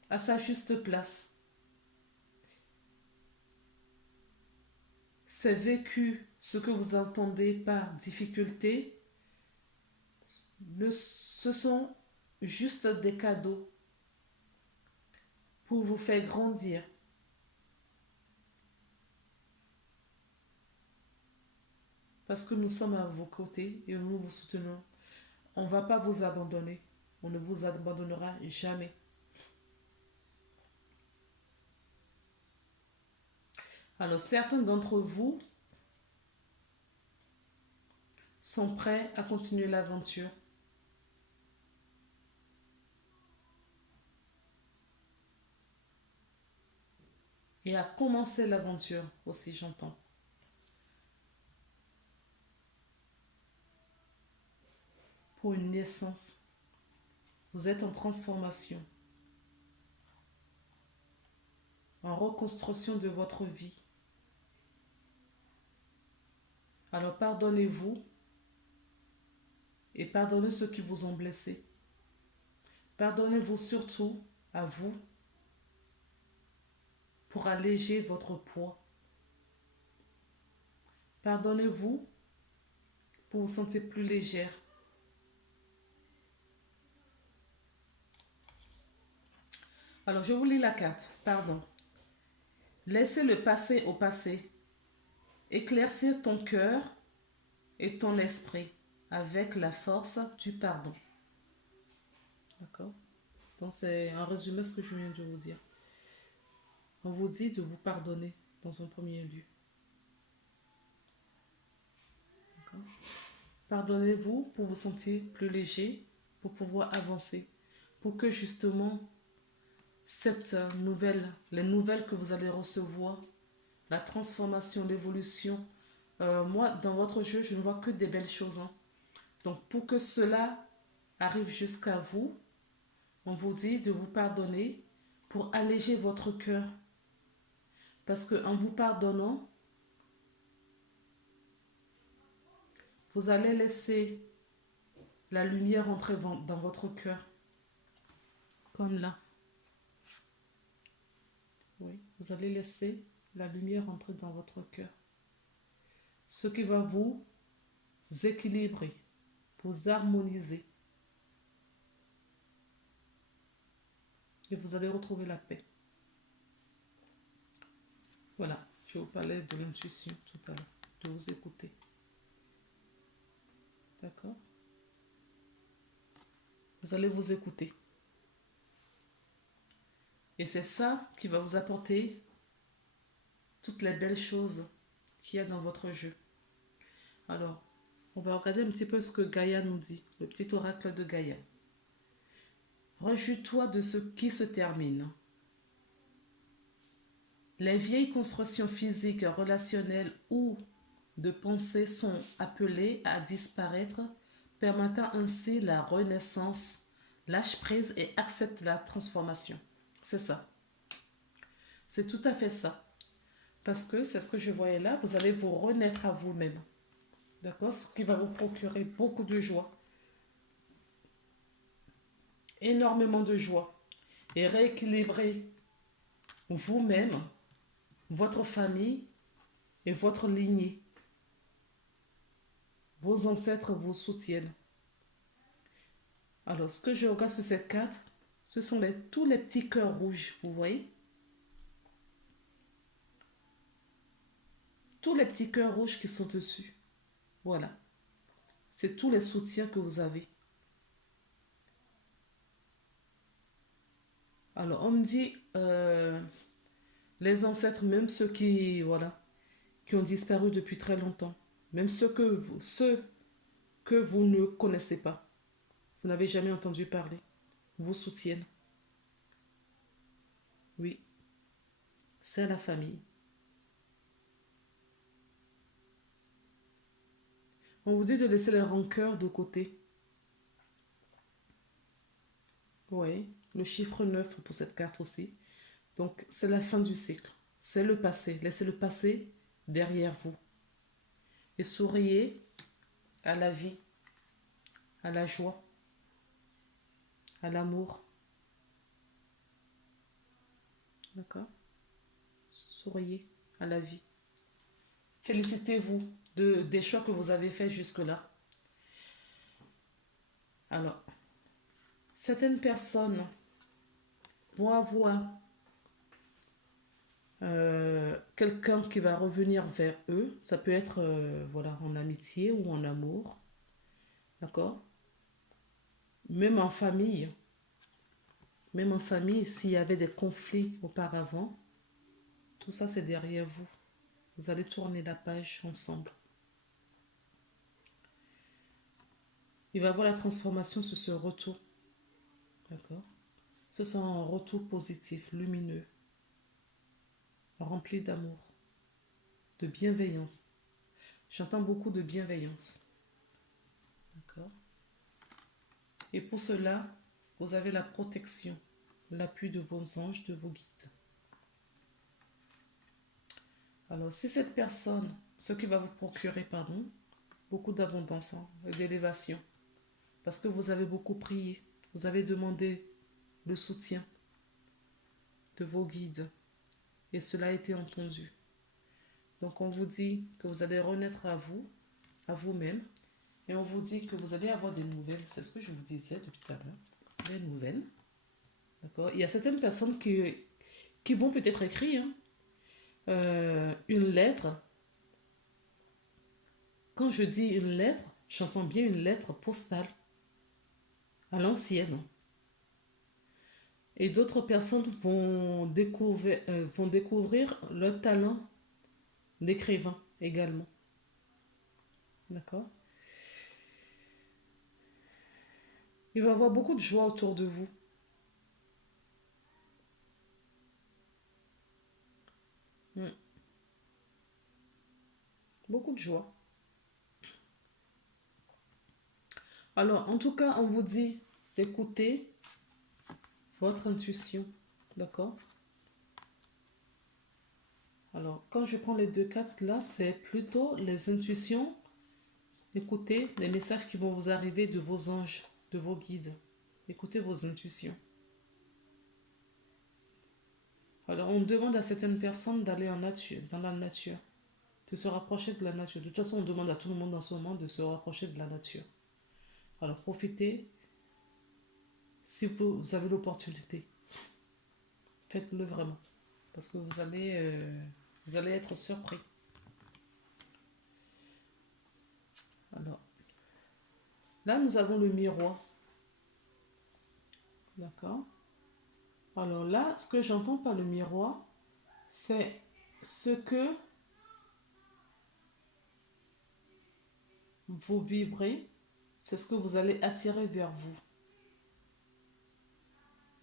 à sa juste place. C'est vécu, ce que vous entendez par difficulté, ce sont juste des cadeaux pour vous faire grandir. Parce que nous sommes à vos côtés et nous vous soutenons. On ne va pas vous abandonner. On ne vous abandonnera jamais. Alors, certains d'entre vous sont prêts à continuer l'aventure. Et à commencer l'aventure aussi, j'entends. Pour une naissance. Vous êtes en transformation. En reconstruction de votre vie. Alors pardonnez-vous et pardonnez ceux qui vous ont blessé. Pardonnez-vous surtout à vous pour alléger votre poids. Pardonnez-vous pour vous sentir plus légère. Alors je vous lis la carte. Pardon. Laissez le passé au passé. Éclaircir ton cœur et ton esprit avec la force du pardon. D'accord? Donc c'est en résumé ce que je viens de vous dire. On vous dit de vous pardonner dans un premier lieu. D'accord? Pardonnez-vous pour vous sentir plus léger, pour pouvoir avancer, pour que justement les nouvelles que vous allez recevoir, la transformation, l'évolution, moi dans votre jeu je ne vois que des belles choses. Hein. Donc pour que cela arrive jusqu'à vous, on vous dit de vous pardonner pour alléger votre cœur. Parce qu'en vous pardonnant, Vous allez laisser la lumière entrer dans votre cœur. Comme là. Oui, vous allez laisser la lumière entrer dans votre cœur. Ce qui va vous équilibrer, vous harmoniser. Et vous allez retrouver la paix. Voilà, je vous parlais de l'intuition tout à l'heure, de vous écouter. D'accord? Vous allez vous écouter. Et c'est ça qui va vous apporter toutes les belles choses qu'il y a dans votre jeu. Alors, on va regarder un petit peu ce que Gaïa nous dit, le petit oracle de Gaïa. Rejouis-toi de ce qui se termine. Les vieilles constructions physiques, relationnelles ou de pensée sont appelées à disparaître, permettant ainsi la renaissance. Lâche prise et accepte la transformation. C'est ça. C'est tout à fait ça. Parce que c'est ce que je voyais là, vous allez vous renaître à vous-même. D'accord? Ce qui va vous procurer beaucoup de joie. Énormément de joie. Et rééquilibrer vous-même, votre famille et votre lignée. Vos ancêtres vous soutiennent. Alors, ce que je regarde sur cette carte, ce sont tous les petits cœurs rouges, vous voyez? Tous les petits cœurs rouges qui sont dessus. Voilà. C'est tous les soutiens que vous avez. Alors, on me dit, les ancêtres, même ceux voilà, qui ont disparu depuis très longtemps, même ceux que vous ne connaissez pas, vous n'avez jamais entendu parler, vous soutiennent. Oui, c'est la famille. On vous dit de laisser les rancœurs de côté. Oui, le chiffre 9 pour cette carte aussi. Donc, c'est la fin du cycle. C'est le passé. Laissez le passé derrière vous. Et souriez à la vie, à la joie, à l'amour. D'accord? Souriez à la vie. Félicitez-vous des choix que vous avez faits jusque-là. Alors, certaines personnes vont avoir quelqu'un qui va revenir vers eux. Ça peut être voilà, en amitié ou en amour. D'accord? Même en famille. Même en famille, s'il y avait des conflits auparavant, tout ça c'est derrière vous. Vous allez tourner la page ensemble. Il va y avoir la transformation sur ce retour. D'accord? Ce sera un retour positif, lumineux, rempli d'amour, de bienveillance. J'entends beaucoup de bienveillance. D'accord? Et pour cela, vous avez la protection, l'appui de vos anges, de vos guides. Alors, si cette personne, ce qui va vous procurer, pardon, beaucoup d'abondance et d'élévation, parce que vous avez beaucoup prié, vous avez demandé le soutien de vos guides, et cela a été entendu. Donc, on vous dit que vous allez renaître à vous, à vous-même, et on vous dit que vous allez avoir des nouvelles. C'est ce que je vous disais depuis tout à l'heure. Des nouvelles. D'accord? Il y a certaines personnes qui vont peut-être écrire une lettre. Quand je dis une lettre, j'entends bien une lettre postale à l'ancienne. Et d'autres personnes vont découvrir leur talent d'écrivain également. D'accord? Il va y avoir beaucoup de joie autour de vous. Beaucoup de joie. Alors, en tout cas, on vous dit d'écouter votre intuition. D'accord? Alors, quand je prends les deux cartes, là, c'est plutôt les intuitions Écoutez les messages qui vont vous arriver de vos anges, de vos guides. Écoutez vos intuitions. Alors, on demande à certaines personnes d'aller en nature, dans la nature, de se rapprocher de la nature. De toute façon, on demande à tout le monde en ce moment de se rapprocher de la nature. Alors, profitez si vous avez l'opportunité. Faites-le vraiment. Parce que vous allez être surpris. Alors, là, nous avons le miroir. D'accord? Alors là, ce que j'entends par le miroir, c'est ce que vous vibrez, c'est ce que vous allez attirer vers vous.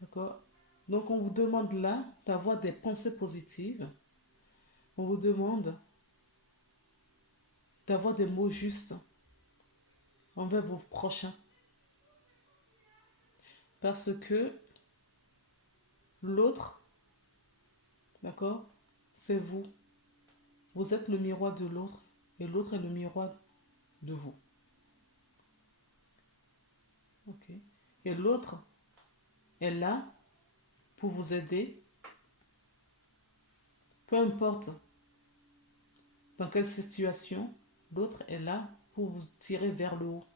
D'accord? Donc on vous demande là d'avoir des pensées positives. On vous demande d'avoir des mots justes envers vos prochains. Parce que l'autre, d'accord, c'est vous. Vous êtes le miroir de l'autre et l'autre est le miroir de vous. Ok. Et l'autre est là pour vous aider, peu importe dans quelle situation, l'autre est là pour vous tirer vers le haut.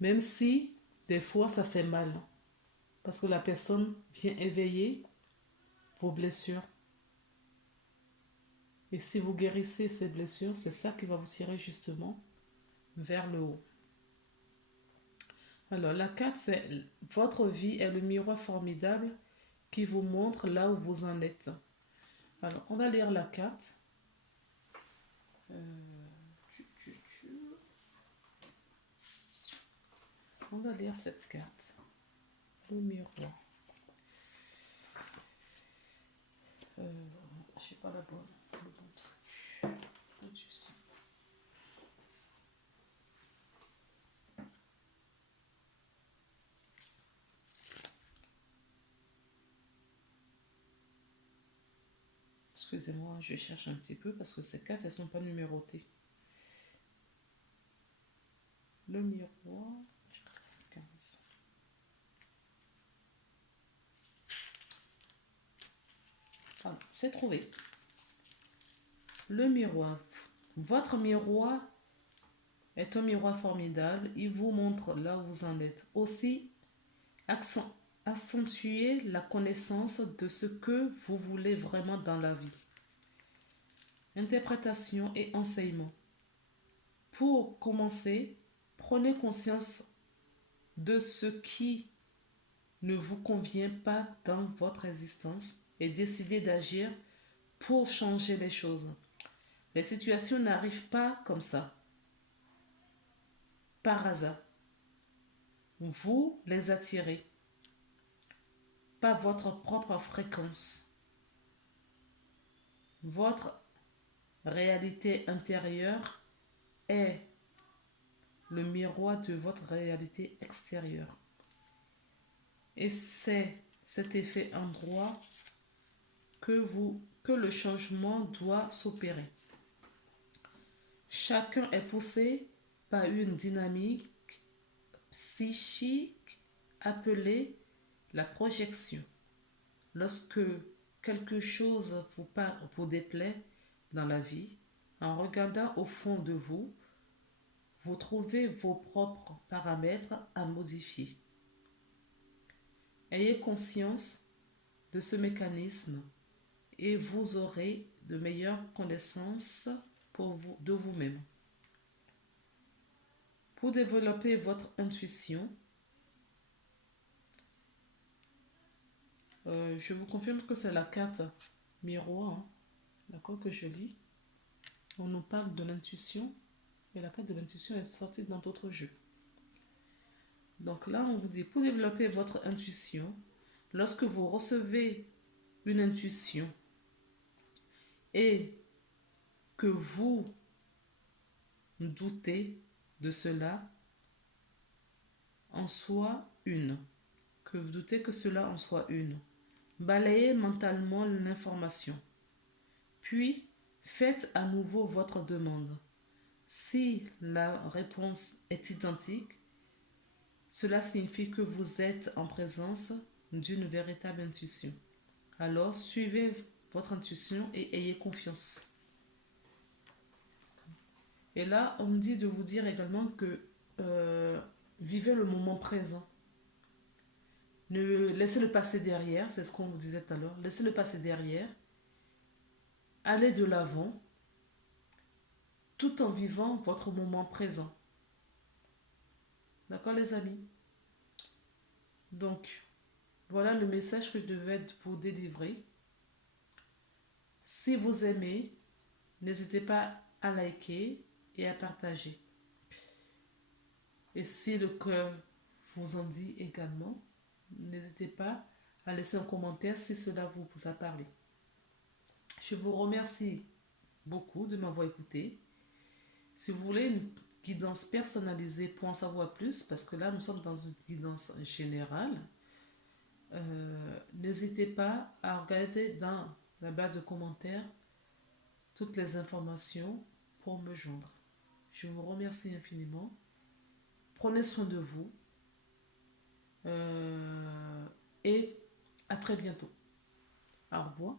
Même si des fois ça fait mal, parce que la personne vient éveiller vos blessures. Et si vous guérissez ces blessures, c'est ça qui va vous tirer justement vers le haut. Alors la 4, c'est votre vie est le miroir formidable qui vous montre là où vous en êtes. Alors on va lire la carte. On va lire cette carte. Le miroir. Je sais pas le bon truc. Intuition. Excusez-moi, je cherche un petit peu parce que ces cartes, elles sont pas numérotées. Le miroir. 15. Ah, c'est trouvé. Le miroir. Votre miroir est un miroir formidable. Il vous montre là où vous en êtes. Aussi, accentuez la connaissance de ce que vous voulez vraiment dans la vie. Interprétation et enseignement. Pour commencer, prenez conscience de ce qui ne vous convient pas dans votre existence et décidez d'agir pour changer les choses. Les situations n'arrivent pas comme ça, par hasard. Vous les attirez, pas votre propre fréquence. Votre réalité intérieure est le miroir de votre réalité extérieure. Et c'est cet effet endroit que le changement doit s'opérer. Chacun est poussé par une dynamique psychique appelée la projection. Lorsque quelque chose vous déplaît dans la vie, en regardant au fond de vous, vous trouvez vos propres paramètres à modifier. Ayez conscience de ce mécanisme et vous aurez de meilleures connaissances de vous-même. Pour développer votre intuition, je vous confirme que c'est la carte miroir, hein, d'accord, que je lis. On nous parle de l'intuition et la carte de l'intuition est sortie dans d'autres jeux. Donc là, on vous dit, pour développer votre intuition, lorsque vous recevez une intuition et que vous doutez de cela en soit une, que vous doutez que cela en soit une, balayez mentalement l'information, puis faites à nouveau votre demande. Si la réponse est identique, cela signifie que vous êtes en présence d'une véritable intuition. Alors, suivez votre intuition et ayez confiance. Et là, on me dit de vous dire également que vivez le moment présent. Ne laissez le passé derrière, c'est ce qu'on vous disait tout à l'heure. Laissez le passé derrière. Allez de l'avant tout en vivant votre moment présent. D'accord les amis? Donc, voilà le message que je devais vous délivrer. Si vous aimez, n'hésitez pas à liker et à partager. Et si le cœur vous en dit également, n'hésitez pas à laisser un commentaire si cela vous a parlé. Je vous remercie beaucoup de m'avoir écouté. Si vous voulez une guidance personnalisée pour en savoir plus, parce que là nous sommes dans une guidance générale, n'hésitez pas à regarder dans la barre de commentaires toutes les informations pour me joindre. Je vous remercie infiniment. Prenez soin de vous et à très bientôt. Au revoir.